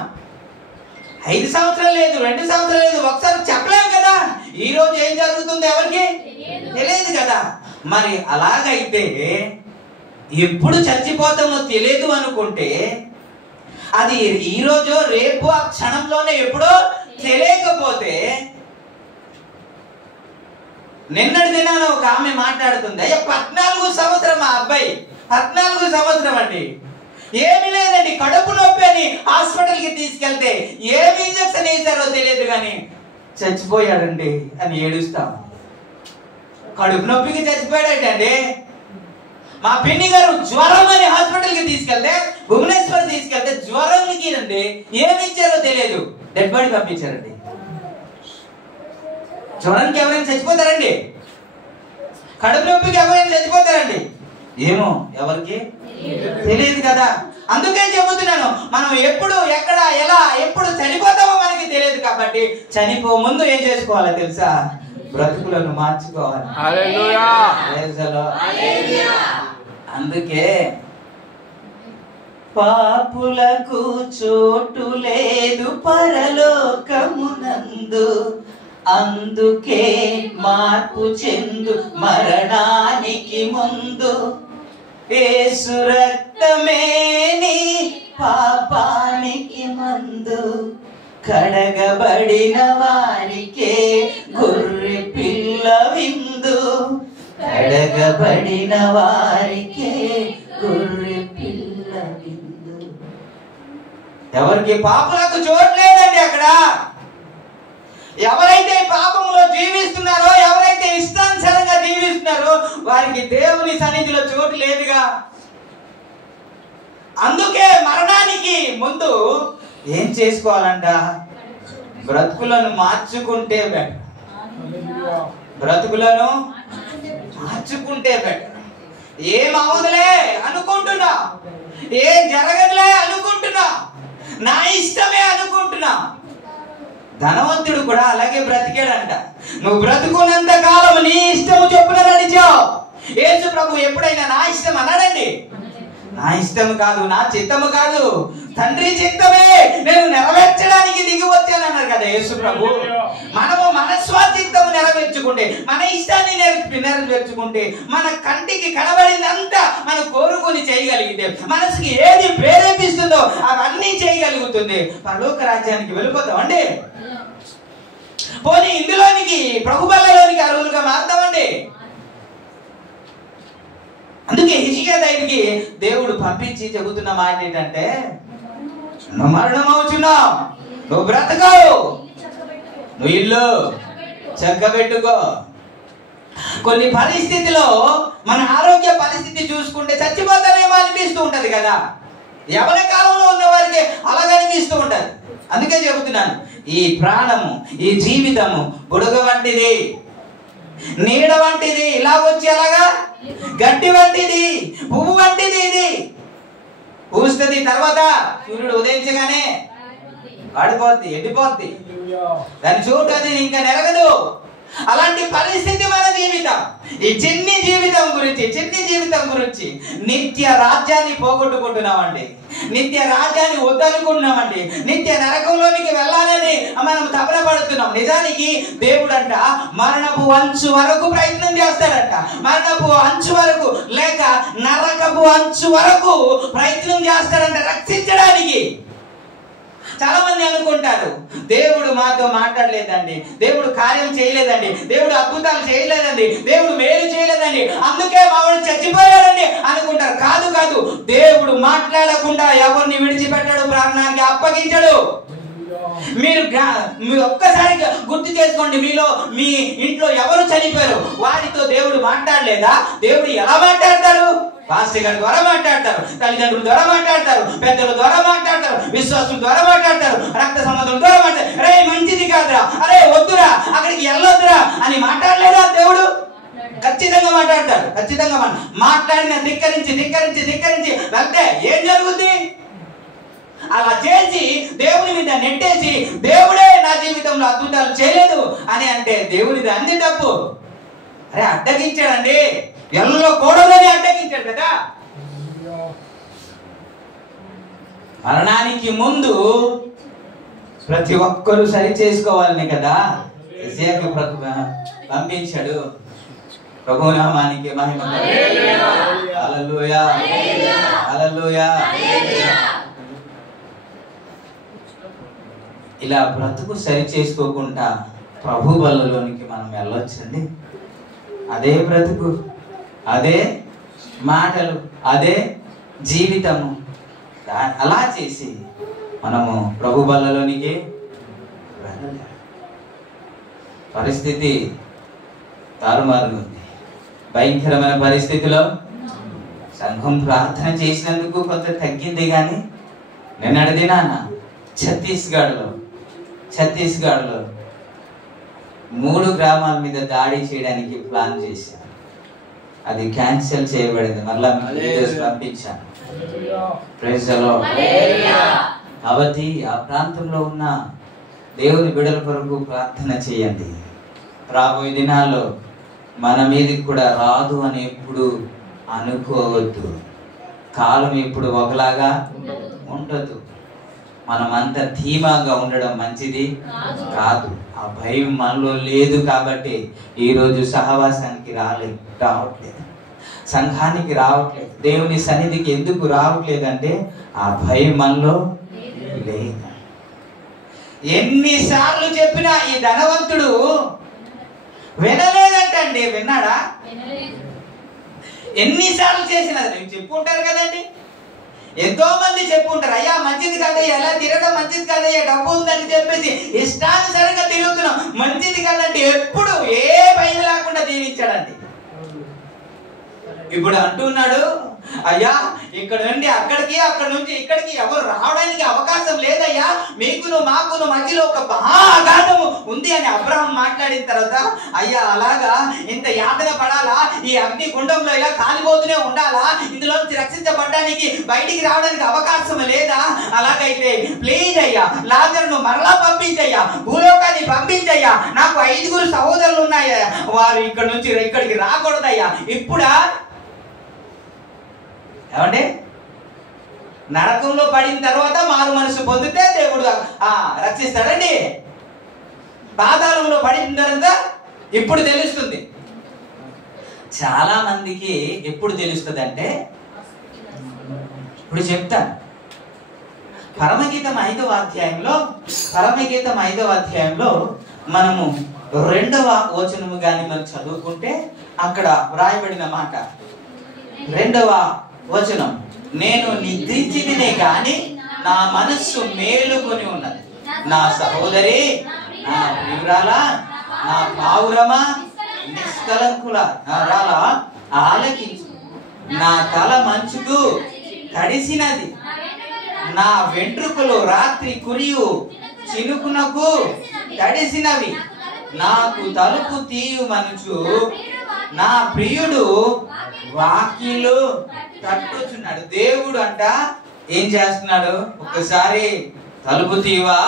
5 సంవత్సరాలు లేదు, 2 సంవత్సరాలు లేదు, ఒకసారి చెప్పలేము కదా. ఈ రోజు ఏం జరుగుతుందో ఎవరికి తెలియదు కదా. మరి అలాగైతే ఎప్పుడు చచ్చిపోతామో తెలియదు అనుకుంటే అది ఈ రోజు రేపు ఆ క్షణంలోనే ఎప్పుడో తెలియకపోతే, నిన్నటి దినాన ఒక ఆమె మాట్లాడుతుంది, అయ్యా 14 సంవత్సరం ఆ అబ్బాయి, 14 సంవత్సరం అండి, ఏమి లేదండి, కడుపు నొప్పి అని హాస్పిటల్కి తీసుకెళ్తే ఏమి ఇంజక్షన్ వేశారో తెలియదు కానీ చచ్చిపోయాడండి అని ఏడుస్తాం. కడుపు నొప్పికి చచ్చిపోయాడటండి. మా పిన్ని గారు జ్వరం అని హాస్పిటల్కి తీసుకెళ్తే, భువనేశ్వర్ తీసుకెళ్తే జ్వరంకి అండి ఏమి ఇచ్చారో తెలియదు, డెడ్ బాడీ పంపించారండి. జ్వరానికి ఎవరైనా చచ్చిపోతారండి? కడుపు నొప్పికి ఎవరైనా చచ్చిపోతారండి? ఏమో, ఎవరికి తెలియదు కదా. అందుకే చెబుతున్నాను, మనం ఎప్పుడు ఎక్కడ ఎలా ఎప్పుడు చనిపోతామో మనకి తెలియదు కాబట్టి చనిపో ముందు ఏం చేసుకోవాలో తెలుసా? బ్రతుకులను మార్చుకోవాలి. హల్లెలూయా. అందుకే పాపులకు చోటు లేదు పరలోకమునందు, అందుకే మార్పు చెందు మరణానికి ముందు, యేసు రక్తమే నీ పాపానికి మందు, కడగబడిన వారికే గొర్రె పిల్ల విందు, కడగబడిన వారికే గొర్రె పిల్ల విందు. ఎవరికి పాపులకు చోటు లేదండి అక్కడ. ఎవరైతే పాపంలో జీవిస్తున్నారో, ఎవరైతే ఇష్టానుసారంగా జీవిస్తున్నారో వారికి దేవుని సన్నిధిలో చోటు లేదుగా. అందుకే మరణానికి ముందు ఏం చేసుకోవాలంట? బ్రతుకులను మార్చుకుంటే బెటర్. బ్రతుకులను మార్చుకుంటే బెటర్. ఏం అవదులే అనుకుంటున్నా, ఏం జరగదులే అనుకుంటున్నా, నా ఇష్టమే అనుకుంటున్నా. ధనవంతుడు కూడా అలాగే బ్రతికాడంట. నువ్వు బ్రతుకున్నంత కాలం నీ ఇష్టము చొప్పున నడిచావు. యేసు ప్రభు ఎప్పుడైనా నా ఇష్టం అన్నాడండి? నా ఇష్టం కాదు, నా చిత్తము కాదు, తండ్రి చిత్తమే నేను నెరవేర్చడానికి దిగి వచ్చానన్నారు కదా యేసు ప్రభు. మనము మన స్వచిత్తము నెరవేర్చుకుంటే, మన ఇష్టాన్ని నెరవేర్చుకుంటే, మన కంటికి కనబడిందంతా మనం కోరుకొని చేయగలిగితే, మనసుకి ఏది ప్రేరేపిస్తుందో అవన్నీ చేయగలుగుతుంది, పరలోక రాజ్యానికి వెళ్ళిపోతామండి. పోనీ ఇందులోనికి ప్రభు బల్లలోనికి అర్హులుగా మారుతామండి. అందుకే హిజ్కియా దగ్గరికి దేవుడు పంపించి చెబుతున్న మాట ఏంటంటే, నువ్వు మరణం అవుతున్నావు, నువ్వు బ్రతకవు, నువ్వు ఇల్లు చక్కబెట్టుకో. కొన్ని పరిస్థితిలో మన ఆరోగ్య పరిస్థితి చూసుకుంటే చచ్చిపోతానేమో అనిపిస్తూ ఉంటది కదా. యవన కాలంలో ఉన్న వారికి అలాగే అనిపిస్తూ ఉంటది. అందుకే చెబుతున్నాను, ఈ ప్రాణము, ఈ జీవితము బుడగ వంటిది, నీడ వంటిది, ఇలా వచ్చి అలాగా గడ్డి వంటిది, పువ్వు వంటిది. ఇది పూస్తుంది, తర్వాత సూర్యుడు ఉదయించగానే వాడిపోద్ది, ఎండిపోద్ది, దాని చోటు అది ఇంకా నెరగదు. అలాంటి పరిస్థితి మన జీవితం. ఈ చిన్ని జీవితం గురించి నిత్య రాజ్యాన్ని పోగొట్టుకుంటున్నామండి, నిత్య రాజ్యాన్ని వద్దనుకుంటున్నామండి, నిత్య నరకంలోనికి వెళ్ళాలని మనం తపన పడుతున్నాం. నిజానికి దేవుడంట మరణపు అంచు వరకు ప్రయత్నం చేస్తాడంట. మరణపు అంచు వరకు లేక నరకపు అంచు వరకు ప్రయత్నం చేస్తాడంట రక్షించడానికి. చాలా మంది అనుకుంటారు, దేవుడు మాతో మాట్లాడలేదండి, దేవుడు కార్యం చేయలేదండి, దేవుడు అద్భుతాలు చేయలేదండి, దేవుడు మేలు చేయలేదండి, అందుకే మావాడు చచ్చిపోయాడండి అనుకుంటారు. కాదు కాదు, దేవుడు మాట్లాడకుండా ఎవరిని విడిచిపెట్టాడు, ప్రాణానికి అప్పగించడు. మీరు ఒక్కసారి గుర్తు చేసుకోండి, మీలో మీ ఇంట్లో ఎవరు చనిపోయారు, వారితో దేవుడు మాట్లాడలేదా? దేవుడు ఎలా మాట్లాడతాడు? పాస్టర్ గారి ద్వారా మాట్లాడతారు, తల్లిదండ్రుల ద్వారా మాట్లాడతారు, పెద్దల ద్వారా మాట్లాడతారు, విశ్వాసుల ద్వారా మాట్లాడతారు, రక్త సంబంధం ద్వారా మాట్లాడతారు. అరే మంచిది కాదురా, అరే వద్దురా, అక్కడికి వెళ్ళొద్దురా అని మాట్లాడలేదా దేవుడు? ఖచ్చితంగా మాట్లాడతాడు. ఖచ్చితంగా మాట్లాడిన ధిక్కరించి వెళ్తే ఏం జరుగుద్ది? అలా చేసి దేవుని మీద నెట్టేసి దేవుడే నా జీవితంలో అద్భుతాలు చేయలేదు అని అంటే దేవుడిది అన్ని తప్పు. అరే అడ్డగించాడండి, వెళ్ళకూడదని అడ్డగించాడు కదా. మరణానికి ముందు ప్రతి ఒక్కరూ సరి చేసుకోవాలని కదా యెషయాకు పంపించాడు. ప్రభు నామానికి మహిమ. హల్లెలూయా, హల్లెలూయా. ఇలా బ్రతుకు సరి చేసుకోకుండా ప్రభు బలలోనికి మనం వెళ్ళొచ్చండి. అదే బ్రతుకు, అదే మాటలు, అదే జీవితము, అలా చేసి మనము ప్రభు బలలోనికి వెళ్ళలేము. పరిస్థితి తారుమారుగా ఉంది. భయంకరమైన పరిస్థితిలో సంఘం ప్రార్థన చేసినందుకు కొంత తగ్గింది, కానీ నిన్నటి దినాన ఛత్తీస్గఢ్లో 3 గ్రామాల మీద దాడి చేయడానికి ప్లాన్ చేశారు. అది క్యాన్సిల్ చేయబడింది. మళ్ళా పంపించాను. Praise the lord. కాబట్టి ఆ ప్రాంతంలో ఉన్న దేవుని బిడ్డల కొరకు ప్రార్థన చేయండి. రాబోయే దినాల్లో మన మీదకి కూడా రాదు అని ఎప్పుడు అనుకోవద్దు. కాలం ఎప్పుడు ఒకలాగా ఉండదు. మనమంతా ధీమాగా ఉండడం మంచిది కాదు. ఆ భయం మనలో లేదు కాబట్టి ఈరోజు సహవాసానికి రావట్లేదు, సంఘానికి రావట్లేదు, దేవుని సన్నిధికి ఎందుకు రావట్లేదంటే ఆ భయం మనలో లేదు. ఎన్నిసార్లు చెప్పినా ఈ ధనవంతుడు వినలేదంటండి. విన్నాడా? ఎన్నిసార్లు చేసినా చెప్పుకుంటారు కదండి. ఎంతో మంది చెప్పుకుంటారు, అయ్యా మంచిది కాదయ్యా, ఎలా తిరగడం మంచిది కాదయ్యా, డబ్బు ఉందని చెప్పేసి ఇష్టానుసారంగా తిరుగుతున్నాం, మంచిది కాదంటే ఎప్పుడు ఏ భయం లేకుండా దీవించాడండి. ఇప్పుడు అంటున్నాడు, అయ్యా ఇక్కడ నుండి అక్కడికి, అక్కడ నుంచి ఇక్కడికి ఎవరు రావడానికి అవకాశం లేదయ్యా, మీకును మాకును మధ్యలో ఒక మహాగాధము ఉంది అని అబ్రహాం మాట్లాడిన తర్వాత, అయ్యా అలాగా ఇంత యాతన పడాలా, ఈ అగ్ని గుండంలో ఇలా కాలిపోతూనే ఉండాలా, ఇందులో నుంచి రక్షించబడడానికి బయటికి రావడానికి అవకాశం లేదా? అలాగైతే ప్లీజ్ అయ్యా లాజరును మరలా పంపించయ్యా, భూలోకాన్ని పంపించయ్యా, నాకు 5 సహోదరులు ఉన్నాయ్యా, వారు ఇక్కడ నుంచి ఇక్కడికి రాకూడదయ్యా. ఇప్పుడా ఏమంటే నరకంలో పడిన తర్వాత మారు మనసు పొందితే దేవుడు రక్షిస్తాడండి. పాతాళంలో పడిన తర్వాత ఇప్పుడు తెలుస్తుంది. చాలా మందికి ఎప్పుడు తెలుస్తుంది అంటే, ఇప్పుడు చెప్తాను. పరమగీతం 5వ అధ్యాయంలో మనము 2వ వచనము గాని మనం చదువుకుంటే అక్కడ వ్రాయబడిన మాట 2వ వచనం, నేను నిద్రించినే గాని నా మనస్సు మేలుకొని ఉన్నది, నా సహోదరి, నా ప్రియురాలా, నా పావురమా, నిష్కలంకుల రాలా ఆలకించు, నా తల మంచుకు తడిసినది, నా వెంట్రుకలు రాత్రి కురియు చినుకునకు తడిసినవి, నాకు తలుపు తీయుమనుచు నా ప్రియుడు వాకిలు తట్టుచున్నాడు. దేవుడు అంట ఏం చేస్తున్నాడు, ఒక్కసారి తలుపు తీవా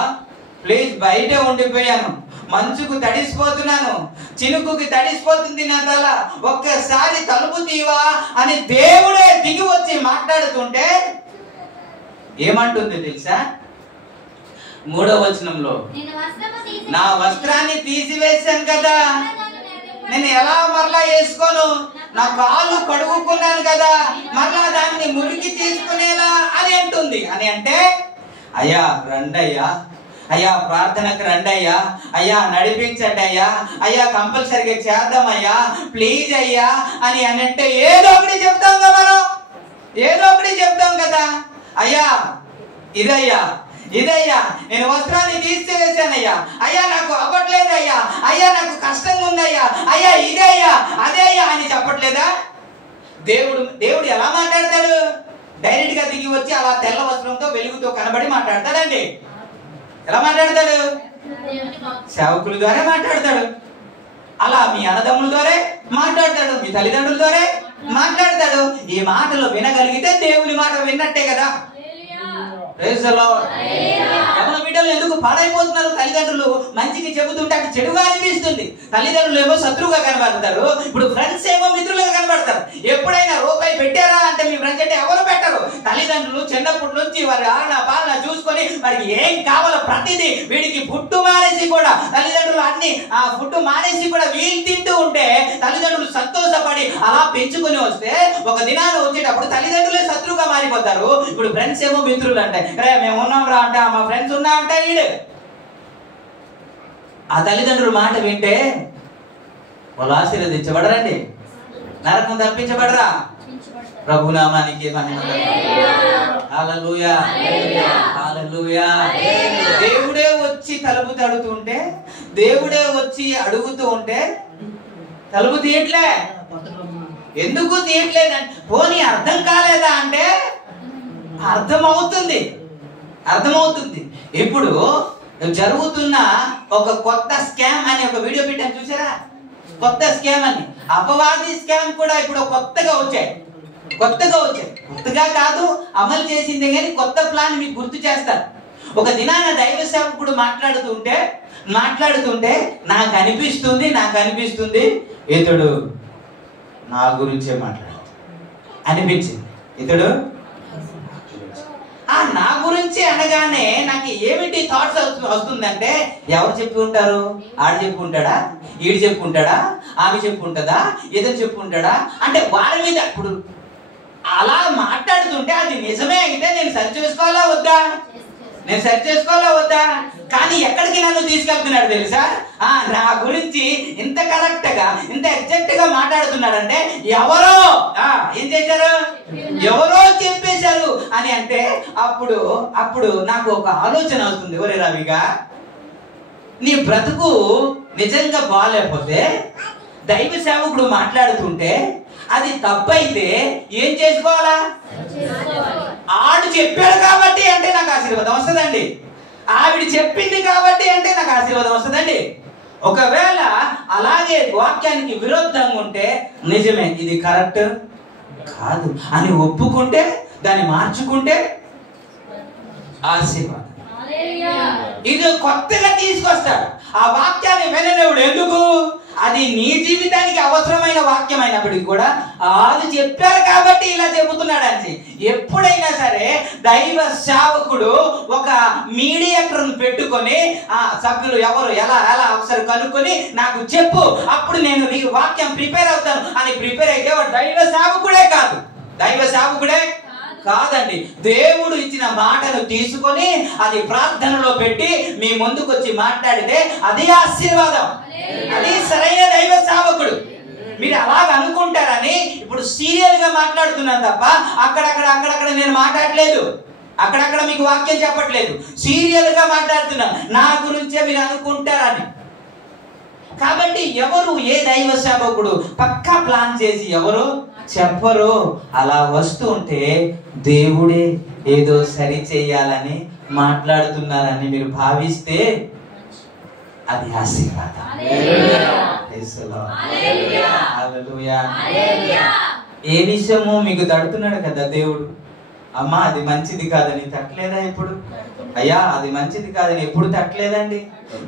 ప్లీజ్, బయట ఉండిపోయాను, మంచుకు తడిసిపోతున్నాను, చినుకుకి తడిసిపోతుంది నా తల, ఒక్కసారి తలుపు తీవా అని దేవుడే దిగి వచ్చి మాట్లాడుతుంటే ఏమంటుంది తెలుసా? 3వ వచనంలో, నా వస్త్రాన్ని తీసివేశాను కదా, నేను ఎలా మరలా వేసుకోను, నా కాళ్ళు కడుగుకున్నాను కదా, మరలా దాన్ని మురికి తీసుకునేలా అని అంటుంది. అని అంటే, అయ్యా రండయ్యా, అయ్యా ప్రార్థనకు రండయ్యా, అయ్యా నడిపించండి అయ్యా, అయ్యా కంపల్సరిగా చేద్దామయ్యా, ప్లీజ్ అయ్యా అని అంటే ఏదో ఒకటి చెప్తాం కదా మనం, ఏదో ఒకటి చెప్తాం కదా. అయ్యా ఇదయ్యా నేను వస్త్రాన్ని తీసివేశానయ్యా, అయ్యా నాకు అవ్వట్లేదయ్యా, అయ్యా నాకు కష్టంగా ఉందయ్యా, అయ్యా ఇదయ్యా అదయ్యా అని చెప్పట్లేదా? దేవుడు ఎలా మాట్లాడతాడు? డైరెక్ట్ గా దిగి వచ్చి అలా తెల్ల వస్త్రంతో వెలుగుతో కనబడి మాట్లాడతాడండి. ఎలా మాట్లాడతాడు? సేవకుల ద్వారా మాట్లాడతాడు, అలా మీ అన్నదమ్ముల ద్వారా మాట్లాడతాడు, మీ తల్లిదండ్రుల ద్వారా మాట్లాడతాడు. ఈ మాటలు వినగలిగితే దేవుని మాట విన్నట్టే కదా. యవన బిడ్డలు ఎందుకు పాడైపోతున్నారు? తల్లిదండ్రులు మంచికి చెబుతుంటే అటు చెడుగా అనిపిస్తుంది. తల్లిదండ్రులు ఏమో శత్రువుగా కనబడతారు, ఇప్పుడు ఫ్రెండ్స్ ఏమో మిత్రులుగా కనబడతారు. ఎప్పుడైనా రూపాయి పెట్టారా అంటే మీ ఫ్రెండ్స్ అంటే ఎవరు పెట్టరు. తల్లిదండ్రులు చిన్నప్పటి నుంచి వారి ఆలన పాలన చూసుకొని వారికి ఏం కావాలో ప్రతిదీ వీడికి ఫుడ్ మానేసి కూడా తల్లిదండ్రులు అన్ని ఆ ఫుడ్ మానేసి కూడా వీళ్ళు తింటూ ఉంటే తల్లిదండ్రులు సంతోషపడి అలా పెంచుకొని వస్తే ఒక దినాలు వచ్చేటప్పుడు తల్లిదండ్రులే శత్రువుగా మారిపోతారు. ఇప్పుడు ఫ్రెండ్స్ ఏమో మిత్రులు అంటే, రే మేము ఉన్నాం రా అంటే, మా ఫ్రెండ్స్ ఉన్నా అంటే వీడు ఆ తల్లిదండ్రుల మాట వింటే వాళ్ళు ఆశీర్వదించబడరండి, నరకం తప్పించబడరా? ప్రభునామానికి మహిమ. హల్లెలూయా, హల్లెలూయా. దేవుడే వచ్చి తలుపు తడుతుంటే, దేవుడే వచ్చి అడుగుతూ ఉంటే తలుపు తీయట్లే. ఎందుకు తీయట్లేదంటే, పోనీ అర్థం కాలేదా అంటే అర్థమవుతుంది. ఇప్పుడు జరుగుతున్న ఒక కొత్త స్కామ్ అని ఒక వీడియో పెట్టాను, చూసారా? కొత్త స్కామ్ అని, అపవాది స్కామ్ కూడా ఇప్పుడు కొత్తగా వచ్చాయి. కొత్తగా కాదు, అమలు చేసిందే కానీ కొత్త ప్లాన్ మీకు గుర్తు చేస్తారు. ఒక దినాన దైవ సేవకుడు మాట్లాడుతుంటే నాకు అనిపిస్తుంది ఇతడు నా గురించే అనిపించింది. ఇతడు నా గురించి అనగానే నాకు ఏమిటి థాట్స్ వస్తుందంటే, ఎవరు చెప్పి ఉంటారు? ఆడు చెప్పుకుంటాడా, ఈడు చెప్పుకుంటాడా, ఆమె చెప్పుకుంటుందా, ఇతను చెప్పుకుంటాడా అంటే వారి మీద ఇప్పుడు అలా మాట్లాడుతుంటే అది నిజమే అయితే నేను సరి చేసుకోవాలా వద్దా? కానీ ఎక్కడికి నన్ను తీసుకెళ్తున్నాడు తెలుసా? నా గురించి ఇంత కరెక్ట్ గా, ఇంత ఎగ్జాక్ట్ గా మాట్లాడుతున్నాడంటే ఎవరో ఏం చేశారు, ఎవరో చెప్పేశారు అని అంటే అప్పుడు నాకు ఒక ఆలోచన అవుతుంది. ఒరే రవిగా, నీ బ్రతుకు నిజంగా బాగాలేకపోతే దైవ సేవకుడు మాట్లాడుతుంటే అది తప్పైతే ఏం చేసుకోవాలా? ఆడు చెప్పాడు కాబట్టి అంటే నాకు ఆశీర్వాదం వస్తుందండి, ఆవిడ చెప్పింది కాబట్టి అంటే నాకు ఆశీర్వాదం వస్తుందండి. ఒకవేళ అలాగే వాక్యానికి విరుద్ధంగా ఉంటే నిజమే ఇది కరెక్ట్ కాదు అని ఒప్పుకుంటే, దాన్ని మార్చుకుంటే ఆశీర్వాదం. ఇది కొత్తగా తీసుకొస్తాడు. ఆ వాక్యాన్ని వినలేవుడు. ఎందుకు? అది నీ జీవితానికి అవసరమైన వాక్యం అయినప్పటికీ కూడా అది చెప్పారు కాబట్టి ఇలా చెబుతున్నాడు అని. ఎప్పుడైనా సరే దైవ సేవకుడు ఒక మీడియేటర్ను పెట్టుకొని సభ్యులు ఎవరు ఎలా ఒకసారి కనుక్కొని నాకు చెప్పు, అప్పుడు నేను నీ వాక్యం ప్రిపేర్ అవుతాను అని ప్రిపేర్ అయితే దైవ సేవకుడే కాదండి. దేవుడు ఇచ్చిన మాటను తీసుకొని అది ప్రార్థనలో పెట్టి మీ ముందుకు వచ్చి మాట్లాడితే అది ఆశీర్వాదం, అది సరైన దైవ సేవకుడు. మీరు అలాగ అనుకుంటారని ఇప్పుడు సీరియల్ గా మాట్లాడుతున్నాను తప్ప అక్కడక్కడ నేను మాట్లాడలేదు, అక్కడక్కడ మీకు వాక్యం చెప్పట్లేదు. సీరియల్ గా మాట్లాడుతున్నా, నా గురించే మీరు అనుకుంటారని. కాబట్టి ఎవరు ఏ దైవ సేవకుడు పక్కా ప్లాన్ చేసి ఎవరు చెప్పరు. అలా వస్తూ ఉంటే దేవుడే ఏదో సరి చేయాలని మాట్లాడుతున్నారని మీరు భావిస్తే అది ఆశీర్వాదం. ఏ విషయము మీకు తడుతున్నాడు కదా దేవుడు, అమ్మా అది మంచిది కాదని తట్టలేదా? ఎప్పుడు అయ్యా అది మంచిది కాదని ఎప్పుడు తట్టలేదండి,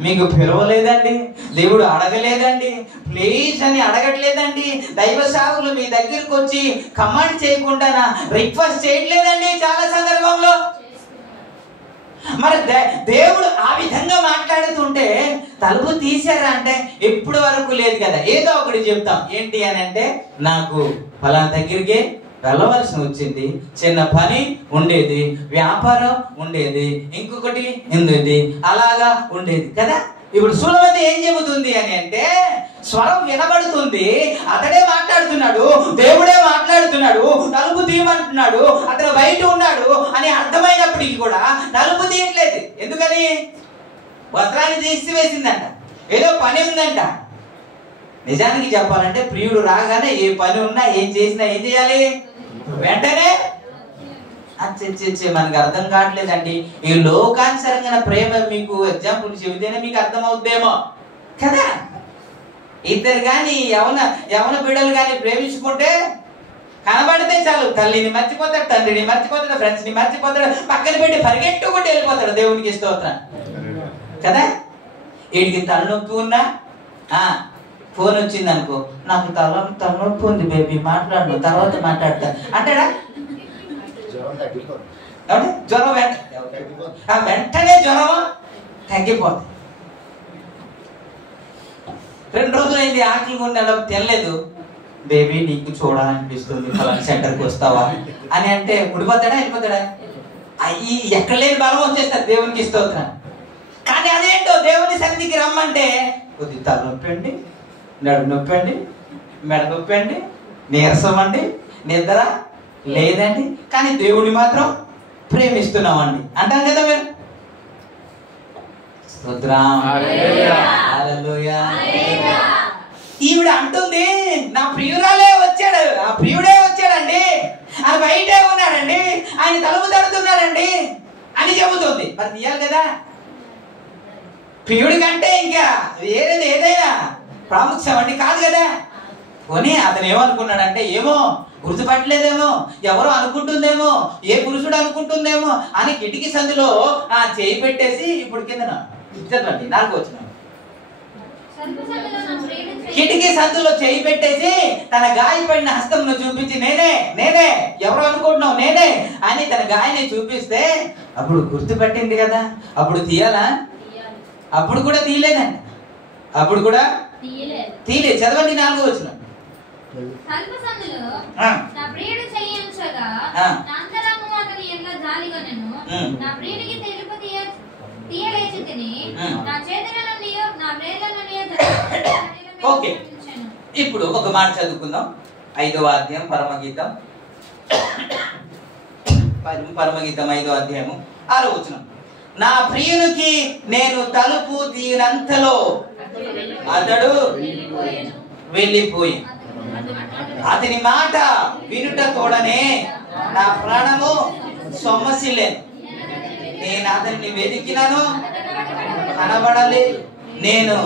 మీకు పిలవలేదండి, దేవుడు అడగలేదండి, ప్లీజ్ అని అడగట్లేదండి, దైవ సేవకులు మీ దగ్గరకు వచ్చి కమాండ్ చేయకుండా రిక్వెస్ట్ చేయట్లేదండి చాలా సందర్భంలో. మరి దేవుడు ఆ విధంగా మాట్లాడుతుంటే తలుపు తీశారా అంటే ఎప్పుడు వరకు లేదు కదా. ఏదో ఒకటి చెప్తాం. ఏంటి అని అంటే, నాకు ఫలానా దగ్గరికి వెళ్ళవలసి వచ్చింది, చిన్న పని ఉండేది, వ్యాపారం ఉండేది, ఇంకొకటి ఉండేది, అలాగా ఉండేది కదా. ఇప్పుడు సులభతి ఏం చెబుతుంది అని అంటే, స్వరం వినబడుతుంది, అతడే మాట్లాడుతున్నాడు, దేవుడే మాట్లాడుతున్నాడు, తలుపు తీయమంటున్నాడు, అతను బయట ఉన్నాడు అని అర్థమైనప్పటికీ కూడా తలుపు తీయట్లేదు. ఎందుకని? వస్త్రాన్ని తీసివేసిందంట, ఏదో పని ఉందంట. నిజానికి చెప్పాలంటే ప్రియుడు రాగానే ఏ పని ఉన్నా ఏం చేసినా ఏం చేయాలి? వెంటనే మనకు అర్థం కావట్లేదండి. ఈ లోకానుసరంగా ప్రేమ మీకు ఎగ్జాంపుల్ చెబితేనే మీకు అర్థం అవుద్దేమో కదా. ఇద్దరు కానీ యవన బిడ్డలు కానీ ప్రేమించుకుంటే కనబడితే చాలు, తల్లిని మర్చిపోతాడు, తండ్రిని మర్చిపోతాడు, ఫ్రెండ్స్ ని మర్చిపోతాడు, పక్కన పెట్టి పరిగెట్టుకుంటూ వెళ్ళిపోతాడు దేవునికి స్తోత్రం కదా. వీడికి తలనొప్పి ఉన్నా ఫోన్ వచ్చింది అనుకో, నాకు తలనొప్పి ఉంది బేబీ, మాట్లాడు తర్వాత మాట్లాడతా అంటాడా? జ్వరం వెంటనే జ్వరం తగ్గిపోతుంది. 2 రోజులైంది ఆకలి కొన్ని తినలేదు, బేబీ నీకు చూడాలనిపిస్తుంది, ఫలానా సెంటర్కి వస్తావా అని అంటే ఉడిపోతాడా వెళ్ళిపోతాడా? ఎక్కడ లేని బలం వచ్చేస్తారు దేవునికి స్తోత్రం. కానీ అదేంటో దేవుని సన్నిధికి రమ్మంటే కొద్ది తల నొప్పండి, నడు నొప్పండి, మెడ నొప్పండి, నీరసం అండి, నిద్ర లేదండి, కానీ దేవుడిని మాత్రం ప్రేమిస్తున్నామండి అంటాం కదా మీరు. ఈవిడ అంటుంది నా ప్రియురాలే వచ్చాడు, నా ప్రియుడే వచ్చాడండి, ఆయన బయటే ఉన్నాడండి, ఆయన తలుపు తడుతున్నాడండి అని చెబుతుంది. మరి తీయాలి కదా, ప్రియుడి కంటే ఇంకా వేరేది ఏదైనా ప్రాముఖ్యం అండి కాదు కదా. పోనీ అతను ఏమనుకున్నాడంటే ఏమో గుర్తుపట్టలేదేమో, ఎవరో అనుకుంటుందేమో, ఏ పురుషుడు అనుకుంటుందేమో అని కిటికీ సందులో చేయి పెట్టేసి ఇప్పుడు కిందన చదవండి 4వ వచనం. కిటికీ సందులో చేయి పెట్టేసి తన గాయపడిన హస్తంను చూపించి నేనే నేనే ఎవరు అనుకుంటున్నావు నేనే అని తన గాయాన్ని చూపిస్తే అప్పుడు గుర్తుపట్టింది కదా. అప్పుడు తీయాలా? అప్పుడు కూడా తీయలేదండి, అప్పుడు కూడా తీయలేదు. చదవండి 4వ వచనం. ఓకే, ఇప్పుడు ఒక మాట చదువుకుందాం. 5వ అధ్యాయం పరమగీతం 5వ అధ్యాయము 6వ వచనం. నా ప్రియునికి నేను తలుపు తీయనంతలో అతడు వెళ్ళిపోయి అతని మాట వినుట తోడనే నా ప్రాణము సొమ్మసిల్లేను. నేను అతన్ని వెతికినాను, కనబడలేదు. నేను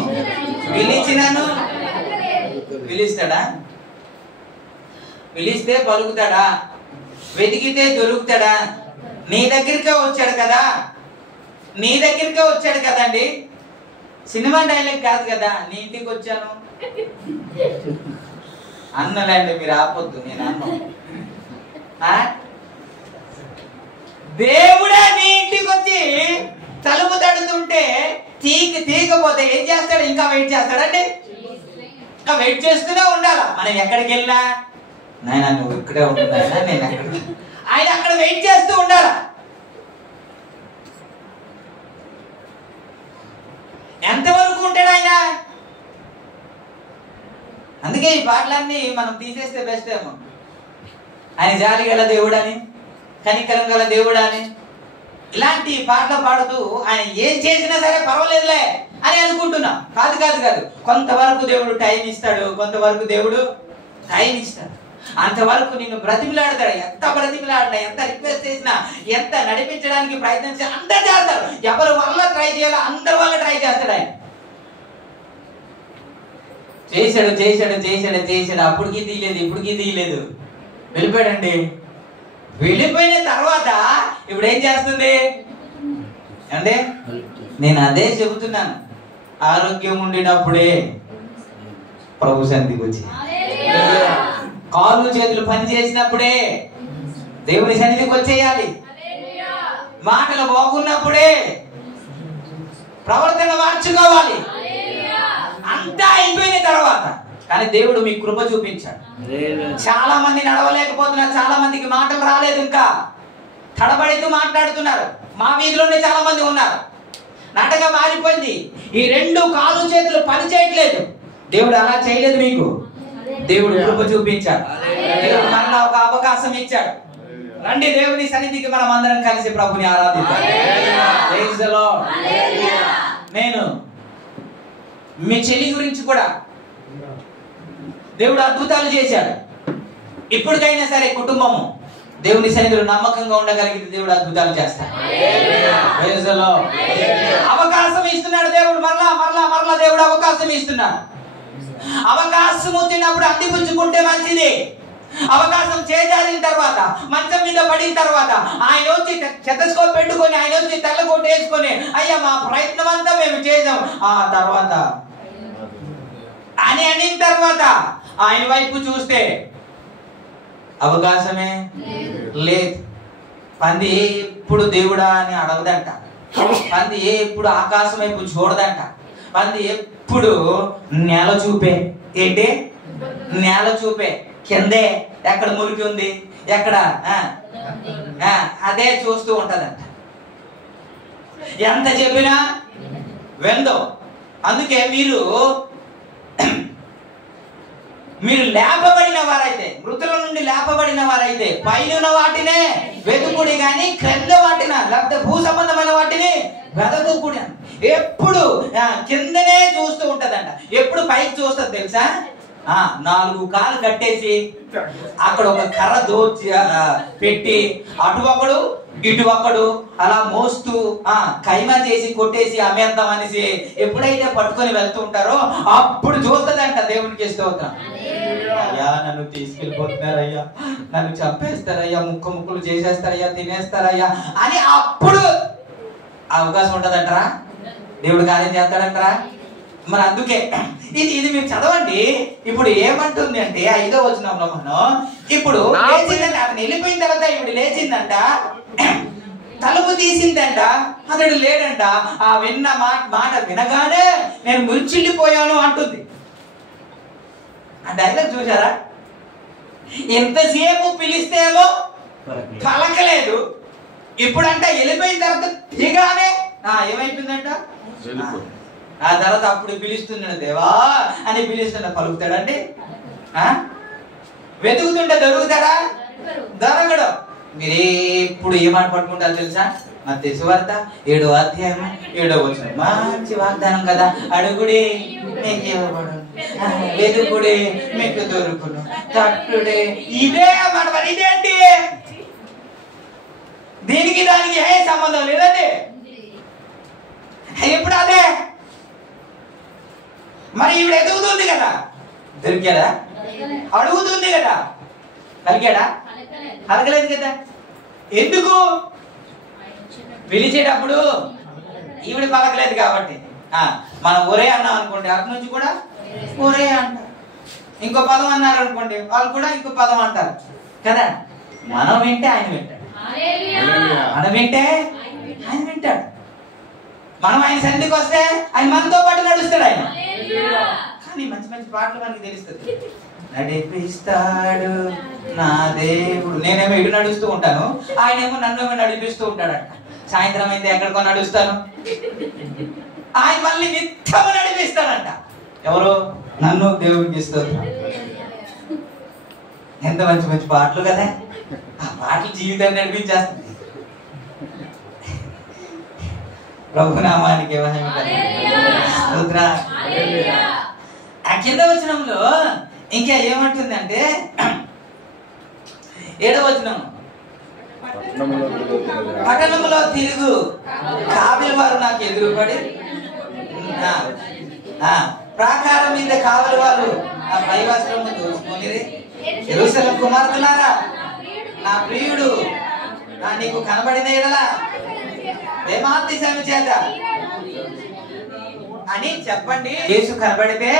పిలిచినాను, పిలుస్తాడా? పిలిస్తే పలుకుతాడా? వెతికితే దొరుకుతాడా? నీ దగ్గరికే వచ్చాడు కదా, నీ దగ్గరికే వచ్చాడు కదండి. సినిమా డైలాగ్ కాదు కదా, నీ ఇంటికి వచ్చాను అన్నలేండి, మీరు ఆపొద్దు. నేను అన్నా దేవుడే నీ ఇంటికి వచ్చి తలుపు తడుతుంటే తీయకపోతే ఏం చేస్తాడు? ఇంకా వెయిట్ చేస్తాడండి, ఇంకా వెయిట్ చేస్తూనే ఉండాలా. మనం ఎక్కడికి వెళ్ళినా నాయన నువ్వు ఇక్కడే ఉంటున్నా, నేను ఎక్కడ, ఆయన అక్కడ వెయిట్ చేస్తూ ఉండాలా. ఎంతవరకు ఉంటాడు ఆయన? అందుకే ఈ పాటలన్నీ మనం తీసేస్తే బెస్ట్ ఏమో. ఆయన జాలి గల దేవుడని, కనికరం గల దేవుడని ఇలాంటి పాటలు పాడుతూ ఆయన ఏం చేసినా సరే పర్వాలేదులే అని అనుకుంటున్నాం. కాదు కాదు కాదు, కొంతవరకు దేవుడు టైం ఇస్తాడు, కొంతవరకు దేవుడు టైం ఇస్తాడు. అంతవరకు నిన్ను బ్రతిమిలాడతాడు. ఎంత బ్రతిమిలాడినా, ఎంత రిక్వెస్ట్ చేసినా, ఎంత నడిపించడానికి ప్రయత్నం చేసినా అందరు చేస్తారు. ఎవరి వల్ల ట్రై చేయాలో అందరి వల్ల ట్రై చేస్తాడు. ఆయన చేశాడు చేశాడు చేశాడు చేశాడు, అప్పటికి తీయలేదు, ఇప్పటికి తీయలేదు, వెళ్ళిపోయాడండి. వెళ్ళిపోయిన తర్వాత ఇప్పుడు ఏం చేస్తుంది అంటే, నేను అదే చెబుతున్నాను, ఆరోగ్యం ఉండినప్పుడే ప్రభు సన్నిధికి వచ్చి, కాళ్ళు చేతులు పని చేసినప్పుడే దేవుని సన్నిధికి వచ్చేయాలి. మాటలు బాగున్నప్పుడే ప్రవర్తన మార్చుకోవాలి. అంతా అయిపోయిన తర్వాత కానీ దేవుడు మీకు కృప చూపించాడు. చాలా మంది నడవలేకపోతున్నారు, చాలా మందికి మాటలు రాలేదు, ఇంకా తడబడుతూ మాట్లాడుతున్నారు. మా వీధిలోనే చాలా మంది ఉన్నారు. నాటకం మారిపోయింది. ఈ 2 కాళ్ళు చేతులు పని చేయట్లేదు. దేవుడు అలా చేయలేదు, మీకు దేవుడు కృప చూపించాడు. దేవుడు మరలా ఒక అవకాశం ఇచ్చాడు. రండి దేవుని సన్నిధికి మనం అందరం కలిసి ప్రభుని ఆరాధిద్దాం. Praise the lord. నేను మీ చెల్లి గురించి కూడా దేవుడు అద్భుతాలు చేశాడు. ఇప్పటికైనా సరే కుటుంబము దేవుని సన్నిధిలో నమ్మకంగా ఉండగలిగితే దేవుడు అద్భుతాలు చేస్తాడు. Praise the lord. అవకాశం ఇస్తున్నాడు దేవుడు, మరలా మరలా మరలా దేవుడు అవకాశం ఇస్తున్నాడు. అవకాశం వచ్చినప్పుడు అందిపుచ్చుకుంటే మంచిది. అవకాశం చేజారిన తర్వాత, మంచం మీద పడిన తర్వాత ఆయన వచ్చి స్టెతస్కోప్ పెట్టుకొని, ఆయన వచ్చి తెల్లకోట వేసుకొని, అయ్యా మా ప్రయత్నం అంతా మేము చేసాం, ఆ తర్వాత అని అనిన తర్వాత ఆయన వైపు చూస్తే అవకాశమే లేదు. పంది ఎప్పుడు దేవుడా అని అడగదంట. పంది ఎప్పుడు ఆకాశం వైపు చూడదంట. పంది ఎప్పుడు నేల చూపే, ఏంటి నేల చూపే, కిందే ఎక్కడ మురికి ఉంది, ఎక్కడ అదే చూస్తూ ఉంటదంట. ఎంత చెప్పినా వెందో. అందుకే మీరు లేపబడిన వారైతే, మృతుల నుండి లేపబడిన వారైతే పైన వాటినే వెతుకుడి కానీ క్రింద వాటిన లేకపోతే భూ సంబంధమైన వాటిని వెతకుడి. ఎప్పుడు కిందనే చూస్తూ ఉంటదంట, ఎప్పుడు పైకి చూస్తుంది తెలుసా? 4 కాళ్ళు కట్టేసి అక్కడ ఒక కర్ర దోచి పెట్టి అటు ఒకడు ఇటు ఒకడు అలా మోస్తూ కైమా చేసి కొట్టేసి అమ్మేద్దాం అనేసి ఎప్పుడైతే పట్టుకొని వెళ్తూ ఉంటారో అప్పుడు చూస్తుందంట దేవునికి స్తోత్రం. అయ్యా నన్ను తీసుకెళ్ళిపోతున్నారయ్యా, నన్ను చంపేస్తారయ్యా, ముక్కలు చేసేస్తారయ్యా, తినేస్తారయ్యా అని అప్పుడు అవకాశం ఉంటదంటారా? దేవుడు కార్యం చేస్తాడంటారా? మరి అందుకే ఇది మీరు చదవండి. ఇప్పుడు ఏమంటుంది అంటే 5వ వచనంలో మనం ఇప్పుడు లేచిందంట, అతను వెళ్ళిపోయిన తర్వాత ఇప్పుడు లేచిందంట, తలుపు తీసిందంట, అతడు లేడంట. ఆ విన్న మాట వినగానే నేను మురిచిల్లిపోయాను అంటుంది. ఆ డైలాగ్ చూసారా? ఎంతసేపు పిలిస్తేమో పలకలేదు, ఇప్పుడంట వెళ్ళిపోయిన తర్వాత దిగానే ఏమైపోయిందంట. ఆ తర్వాత అప్పుడు పిలుస్తున్నాడు, దేవా అని పిలుస్తున్నా, పలుకుతాడండి? వెతుకుతుంటే దొరుకుతాడా? దొరకడు. మీరెప్పుడు ఏమాట పట్టుకుంటారు తెలుసా? మత్తయి సువార్త 7వ అధ్యాయం 7వ వచనం. మంచి వాగ్దానం కదా, అడుగుడి మీకు ఇవ్వబడును, వెతుకుడి మీకు దొరుకును, తట్టుడే. ఇదే మరి ఇదేంటి? దీనికి దానికి ఏ సంబంధం లేదండి. ఎప్పుడు అదే. మరి ఈవిడ ఎదుగుతుంది కదా, దొరికాడా? అడుగుతుంది కదా, కలిగాడా? అలగలేదు కదా. ఎందుకు? పిలిచేటప్పుడు ఈవిడ పలకలేదు కాబట్టి. మనం ఒరే అన్నాం అనుకోండి, అటు నుంచి కూడా ఒరే అంటారు. ఇంకో పదం అన్నారు అనుకోండి, వాళ్ళు కూడా ఇంకో పదం అంటారు కదా. మనం వింటే ఆయన వింటాడు, మనం వింటే ఆయన వింటాడు. మనం ఆయన సన్నిధికి వస్తే ఆయన మనతో పాటు నడుస్తాడు. ఆయన కానీ మంచి మంచి పాటలు మనకి తెలుస్తుంది. నడిపిస్తాడు నా దేవుడు. నేనేమో ఇటు నడుస్తూ ఉంటాను, ఆయనేమో నన్ను నడిపిస్తూ ఉంటాడంట. సాయంత్రం అయితే ఎక్కడికో నడుస్తాను, ఆయన మళ్ళీ నిత్యము నడిపిస్తాడంట. ఎవరు? నన్ను దేవుడికి ఇస్తారు. ఎంత మంచి మంచి పాటలు కదా. ఆ పాటలు జీవితాన్ని నడిపించేస్తుంది. ప్రభునామానికి ఆ కింద వచనంలో ఇంకా ఏమంటుందంటే 7వ వచనం, పట్టణంలో తిరుగు కావలి వారు నాకు ఎదురుపడి ప్రాకారం మీద కావలి వారు ఆ పై వస్త్రము దోచుకొని, యెరూషలేము కుమార్తెలారా నా ప్రియుడు నీకు కనబడిన ఎడలా ప్రేమాతిశయము చేత అని చెప్పండి. యేసు కనబడితే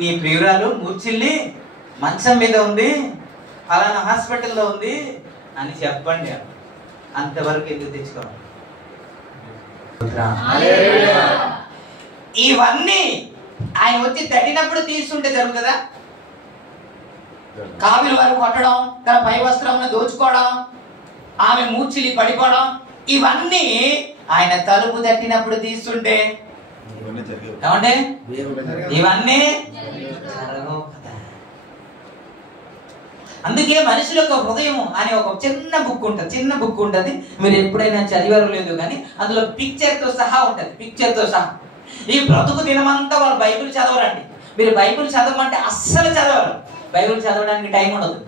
నీ ప్రియురాలు మూర్చిల్లి మంచం మీద ఉంది, అలానా హాస్పిటల్లో ఉంది అని చెప్పండి. అంతవరకు ఎందుకు తెచ్చుకోవాలి? ఇవన్నీ ఆయన వచ్చి తట్టినప్పుడు తీస్తుంటే జరుగుతుందా? కావిలి వారు కొట్టడం, తన పై వస్త్రమును దోచుకోవడం, ఆమె మూర్చిలి పడిపోవడం, ఇవన్నీ ఆయన తలుపు తట్టినప్పుడు తీస్తుంటే ఏమంటే ఇవన్నీ జరగవు కదా. అందుకే మనుషుల యొక్క హృదయం అనే ఒక చిన్న బుక్ ఉంటుంది. మీరు ఎప్పుడైనా చదివారు లేదు కానీ అందులో పిక్చర్తో సహా ఉంటుంది. పిక్చర్తో సహా ఈ బ్రతుకు దినమంతా వాళ్ళు బైబిల్ చదవరండి. మీరు బైబిల్ చదవమంటే అస్సలు చదవరు. బైబిల్ చదవడానికి టైం ఉండదు,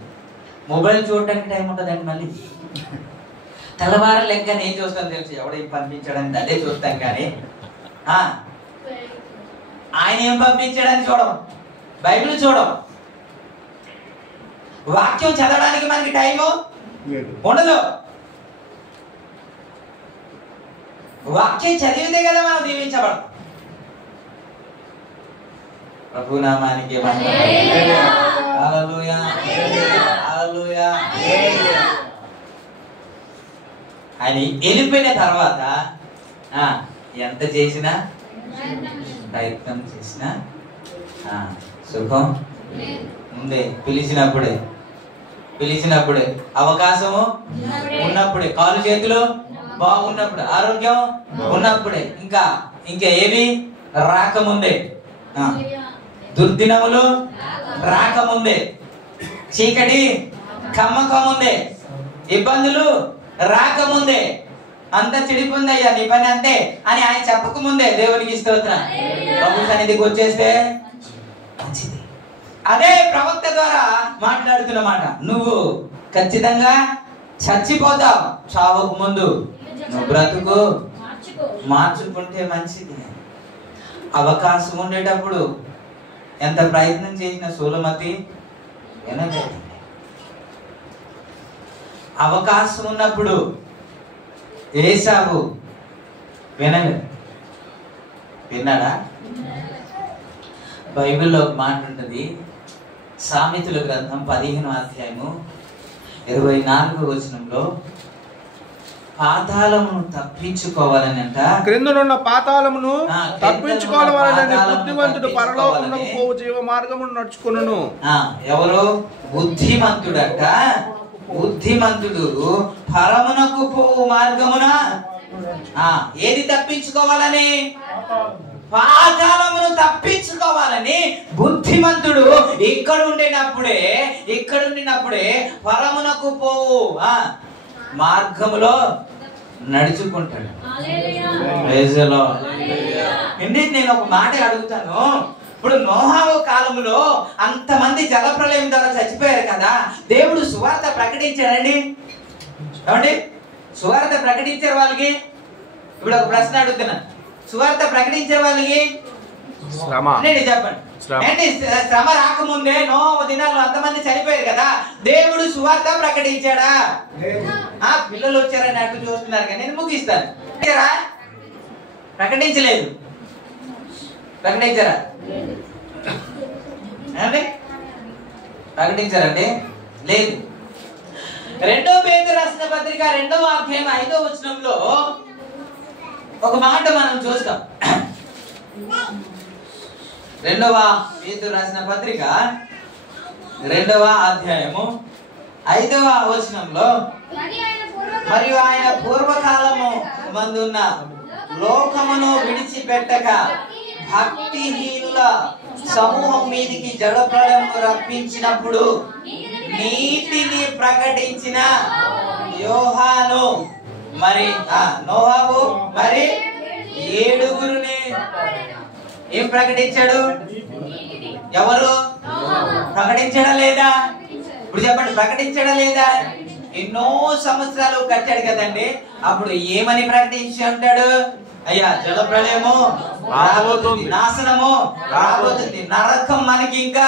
మొబైల్ చూడడానికి టైం ఉంటుందండి. మళ్ళీ తెల్లవారు లెక్క నేను చూస్తాను తెలుసు, ఎవడేం పంపించడానికి అదే చూస్తాం. కానీ ఆయన ఏం పంపించడానికి చూడం, బైబిల్ చూడం. వాక్యం చదవడానికి మనకి టైము ఉండదు. వాక్యం చదివితే కదా మనం దీవించబడం. ప్రభునామానికి హల్లెలూయా, హల్లెలూయా. ఆయన వెళ్ళిపోయిన తర్వాత ఎంత చేసినా, ప్రయత్నం చేసినా సుఖం ఉందే. పిలిచినప్పుడే అవకాశము ఉన్నప్పుడే, కాలు చేతులు బాగున్నప్పుడు, ఆరోగ్యం ఉన్నప్పుడే, ఇంకా ఏవి రాకముందే, దుర్దినములు రాకముందే, చీకటి కమ్మకముందే, ఇబ్బందులు రాకముందే, అంత చెడిపోయిందయ్యా నీ పని అంతే అని ఆయన చెప్పకముందే దేవునికి స్తోత్రం. ప్రభు సన్నిధికి వచ్చేస్తే మంచిది. అదే ప్రవక్త ద్వారా మాట్లాడుతున్న మాట. నువ్వు ఖచ్చితంగా చచ్చిపోతావు, చావకు ముందు నువ్వు బ్రతుకు మార్చుకుంటే మంచిది. అవకాశం ఉండేటప్పుడు ఎంత ప్రయత్నం చేసిన సూలమతి వినలేదు. అవకాశం ఉన్నప్పుడు ఏసావు వినలేదు. విన్నాడా? బైబిల్లో ఒక మాట ఉంటుంది, సామెతల గ్రంథం 15వ అధ్యాయము 24వ వచనంలో, పాతాళమును తప్పించుకోవాలని అంట, క్రిందనున్న పాతాళమును తప్పించుకోవాలని బుద్ధిమంతుడు పరలోకమునకు పోవు జీవ మార్గమును నడుచుకొనును. ఎవరు? బుద్ధిమంతుడట. బుద్ధిమంతుడు పరమునకు పోవు మార్గమున ఏది తప్పించుకోవాలని? పాతాళమును తప్పించుకోవాలని బుద్ధిమంతుడు ఇక్కడ ఉండినప్పుడే పరమునకు పోవు మార్గములో నడుచుకుంటాడు. నేను ఒక మాట అడుగుతాను. ఇప్పుడు నోహావు కాలంలో అంతమంది జలప్రలయం ద్వారా చచ్చిపోయారు కదా, దేవుడు సువార్త ప్రకటించాడండి? ఏమండి, సువార్త ప్రకటించారు వాళ్ళకి? ఇప్పుడు ఒక ప్రశ్న అడుగుతున్నా, సువార్త ప్రకటించే వాళ్ళకి చెప్పండి. ఏంటి, శ్రమ రాకముందే నోవ దినాల్లో అంతమంది చనిపోయారు కదా, దేవుడు సువార్త ప్రకటించాడా? పిల్లలు వచ్చారని అటు చూస్తున్నారు కానీ నేను ముగిస్తాను. ప్రకటించలేదు. ప్రకటించారా? ప్రకటించారండి? లేదు. 2 పేతురు రాసిన పత్రిక 2వ అధ్యాయం 5వ వచనంలో ఒక మాట మనం చూస్తాం. 2వ పేతురు రాసిన పత్రిక 2వ అధ్యాయము 5వ వచనంలో, మరియు ఆయన పూర్వకాలము మందున్న లోకమును విడిచిపెట్టక భక్తిహీనుల సమూహం మీదికి జలప్రళయము రప్పించినప్పుడు నీతిని ప్రకటించిన యోహాను మరి నోవాహు మరి 7గురుని ఏం ప్రకటించాడు? ఎవరు ప్రకటించడా లేదా? ఇప్పుడు చెప్పండి, ప్రకటించడా లేదా? ఎన్నో సంవత్సరాలు కట్టాడు కదండి, అప్పుడు ఏమని ప్రకటించి ఉంటాడు? అయ్యా జలప్రళయము రాబోతుంది, నాశనము రాబోతుంది, నరకం మనకి ఇంకా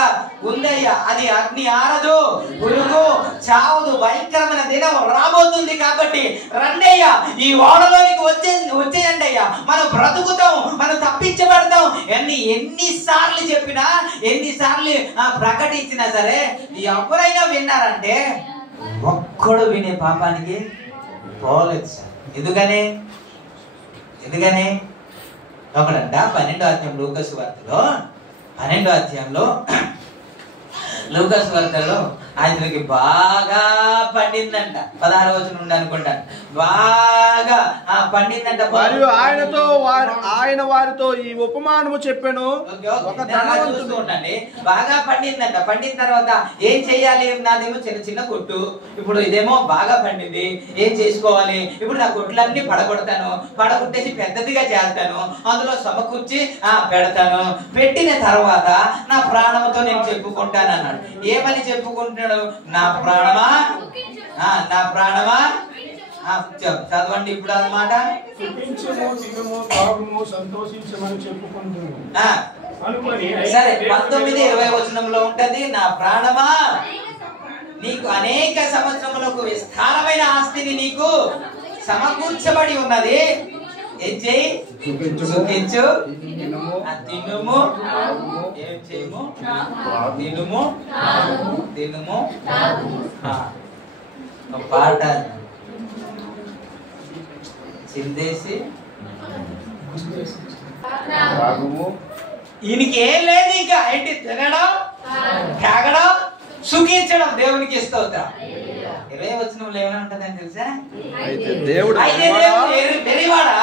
ఉందయ్యా, అది అగ్ని ఆరదు, పురుగు చావదు, భయంకరమైన దినం రాబోతుంది. కాబట్టి రండి అయ్యా, ఈ ఓడలోనికి వచ్చేయండి అయ్యా, మనం బ్రతుకుతాం, మనం తప్పించబడతాం. ఎన్నిసార్లు చెప్పినా, ఎన్నిసార్లు ప్రకటించినా సరే ఎవరైనా విన్నారంటే ఒక్కడు వినే పాపానికి పోలేదు సార్. ఎందుకని ఒకడంట 12వ అధ్యాయం లూకాసు వార్తలో 12వ అధ్యాయంలో లూకాసు వార్తలో ఆయనకి బాగా పండిందంట. 16వ వచనం నుండి అనుకుంటాను, బాగా పండిందంట. మరియు ఆయన వారితో ఈ ఉపమానము చెప్పాను. చూస్తుండండి, బాగా పండిందంట. పండిన తర్వాత ఏం చెయ్యాలి? నాదేమో చిన్న చిన్న కొట్టు, ఇప్పుడు ఇదేమో బాగా పండింది, ఏం చేసుకోవాలి? ఇప్పుడు నా కొట్లన్నీ పడగొడతాను, పడగొట్టేసి పెద్దదిగా చేస్తాను, అందులో సమకూర్చి పెడతాను. పెట్టిన తర్వాత నా ప్రాణంతో నేను చెప్పుకుంటాను అన్నాడు. ఏమని చెప్పుకుంటున్నాడు? నా ప్రాణమా, నా ప్రాణమా, చదవండి ఇప్పుడు అన్నమాట. సరే, 19-20 వచనంలో ఉంటది, నా ప్రాణమా నీకు అనేక సంవత్సరములకు విస్తారమైన ఆస్తిని నీకు సమకూర్చబడి ఉన్నది, ఏం చేయి? సుఖించు, తినుము, ఏం చేయము? తినుము, తినుము. పాట చిందేసి ఈయనకి ఏం లేదు ఇంకా, ఏంటి? తినడం, తాగడం, సుఖించడం. దేవునికి స్తోత్రం. 20వ వచనంలో ఏమైనా ఉంటుందని తెలుసా? అయితే దేవుడు వెరివాడా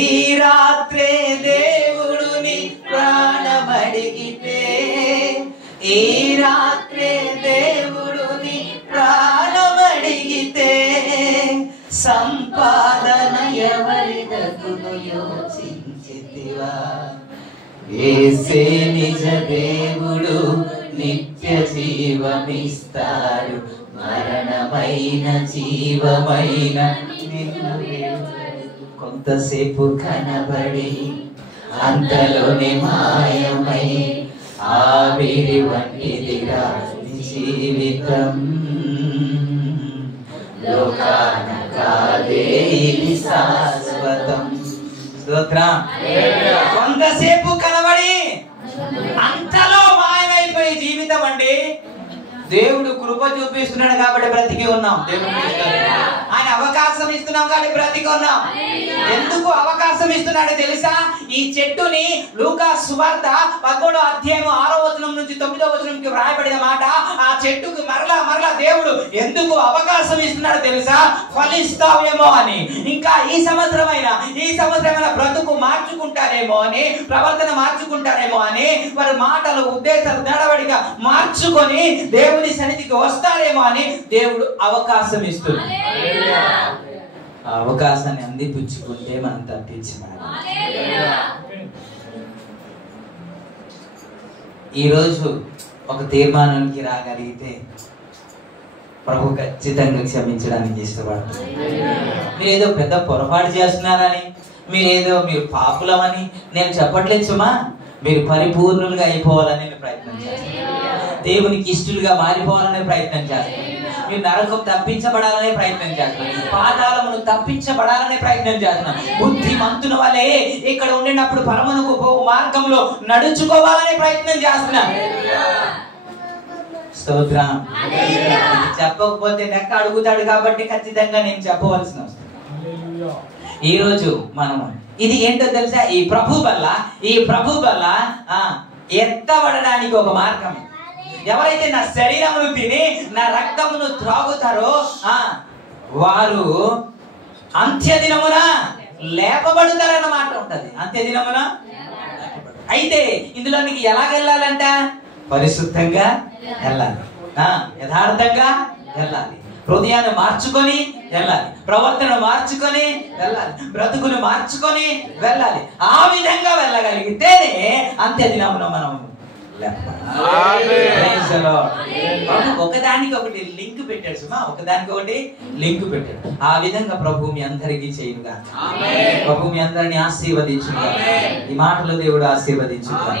ఈ రాత్రే దేవుడు నీ ప్రాణమడిగితే, ఈ రాత్రే దేవుడు నీ ప్రాణమడిగితే, సంపాదన ఎవరిదగును యోచించితివా? యేసే నిజ దేవుడు, నిత్య జీవమిస్తాడు, మరణమైన జీవమైన నిన్ను కొంతసేపు కనబడి అంతలోనే మాయమై ఆవిరి వంటిదిగా జీవితం, లోకాన కాదే ఇది శాశ్వతం. స్తోత్రం. కొంతసేపు కనబడి అంతలో మాయమైపోయి జీవితం అండి. దేవుడు కృప చూపిస్తున్నాడు కాబట్టి బ్రతికి ఉన్నాం. దేవుడు ఆయన అవకాశం ఇస్తున్నాం కాబట్టి బ్రతికి ఉన్నాం. ఎందుకు అవకాశం ఇస్తున్నాడు తెలుసా? ఈ చెట్టుని లూకా సువార్త 11వ అధ్యాయం 6వ వచనం నుంచి 9వ వచనంకి వ్రాయబడిన మాట. ఆ చెట్టుకు మరలా దేవుడు ఎందుకు అవకాశం ఇస్తున్నాడు తెలుసా? ఫలిస్తావేమో అని. ఇంకా ఈ సంవత్సరమైన బ్రతుకు మార్చుకుంటారేమో అని, ప్రవర్తన మార్చుకుంటారేమో అని, వారి మాటలు ఉద్దేశాలు నడవడిగా మార్చుకొని దేవుని సన్నిధికి వస్తారేమో అని దేవుడు అవకాశం ఇస్తున్నాడు. ఆ అవకాశాన్ని అందిపుచ్చుకుంటే మనం తప్పించబడాలి. ఈరోజు ఒక తీర్మానానికి రాగలిగితే ప్రభు ఖచ్చితంగా క్షమించడానికి ఇష్టపడతారు. మీరేదో పెద్ద పొరపాటు చేస్తున్నారని, మీరు పాపులమని నేను చెప్పట్లేదు సుమా. మీరు పరిపూర్ణులుగా అయిపోవాలని ప్రయత్నం చేస్తారు. దేవునికి ఇష్టలుగా మారిపోవాలనే ప్రయత్నం చేస్తారు. మీరు నరకం తప్పించబడాలనే ప్రయత్నం చేస్తున్నారు. పాతాళమును తప్పించబడాలనే ప్రయత్నం చేస్తున్నారు. బుద్ధిమంతుల వలె ఇక్కడ ఉండినప్పుడు పరమనకు పోవు మార్గంలో నడుచుకోవాలనే ప్రయత్నం చేస్తున్నారు. స్తోత్రం. చెప్పకపోతే లెక్క అడుగుతాడు కాబట్టి ఖచ్చితంగా నేను చెప్పవలసిన అవసరం. ఈ రోజు మనము ఇది ఏంటో తెలుసా? ఈ ప్రభు వల్ల ఎత్తబడడానికి ఒక మార్గం. ఎవరైతే నా శరీరమును తిని నా రక్తమును త్రాగుతారో వారు అంత్యదినమున లేపబడతారన్నమాట ఉంటది. అంత్యదినమున అయితే ఇందులోనికి ఎలాగెళ్ళాలంట? పరిశుద్ధంగా వెళ్ళాలి, యథార్థంగా వెళ్ళాలి, హృదయాన్ని మార్చుకొని వెళ్ళాలి, ప్రవర్తన మార్చుకొని వెళ్ళాలి, బ్రతుకును మార్చుకొని వెళ్ళాలి. ఆ విధంగా వెళ్ళగలిగితేనే అంత్యదినమున మనం ఒకదానికి ఒకటి లింక్ పెట్టాడు సుమా. ఒకదానికి ఒకటి లింక్ పెట్టాడు. ఆ విధంగా ప్రభు మీ అందరికీ చేయుగా. ప్రభు మీ అందరిని ఆశీర్వదించుగా. ఈ మాటలు దేవుడు ఆశీర్వదించుగా.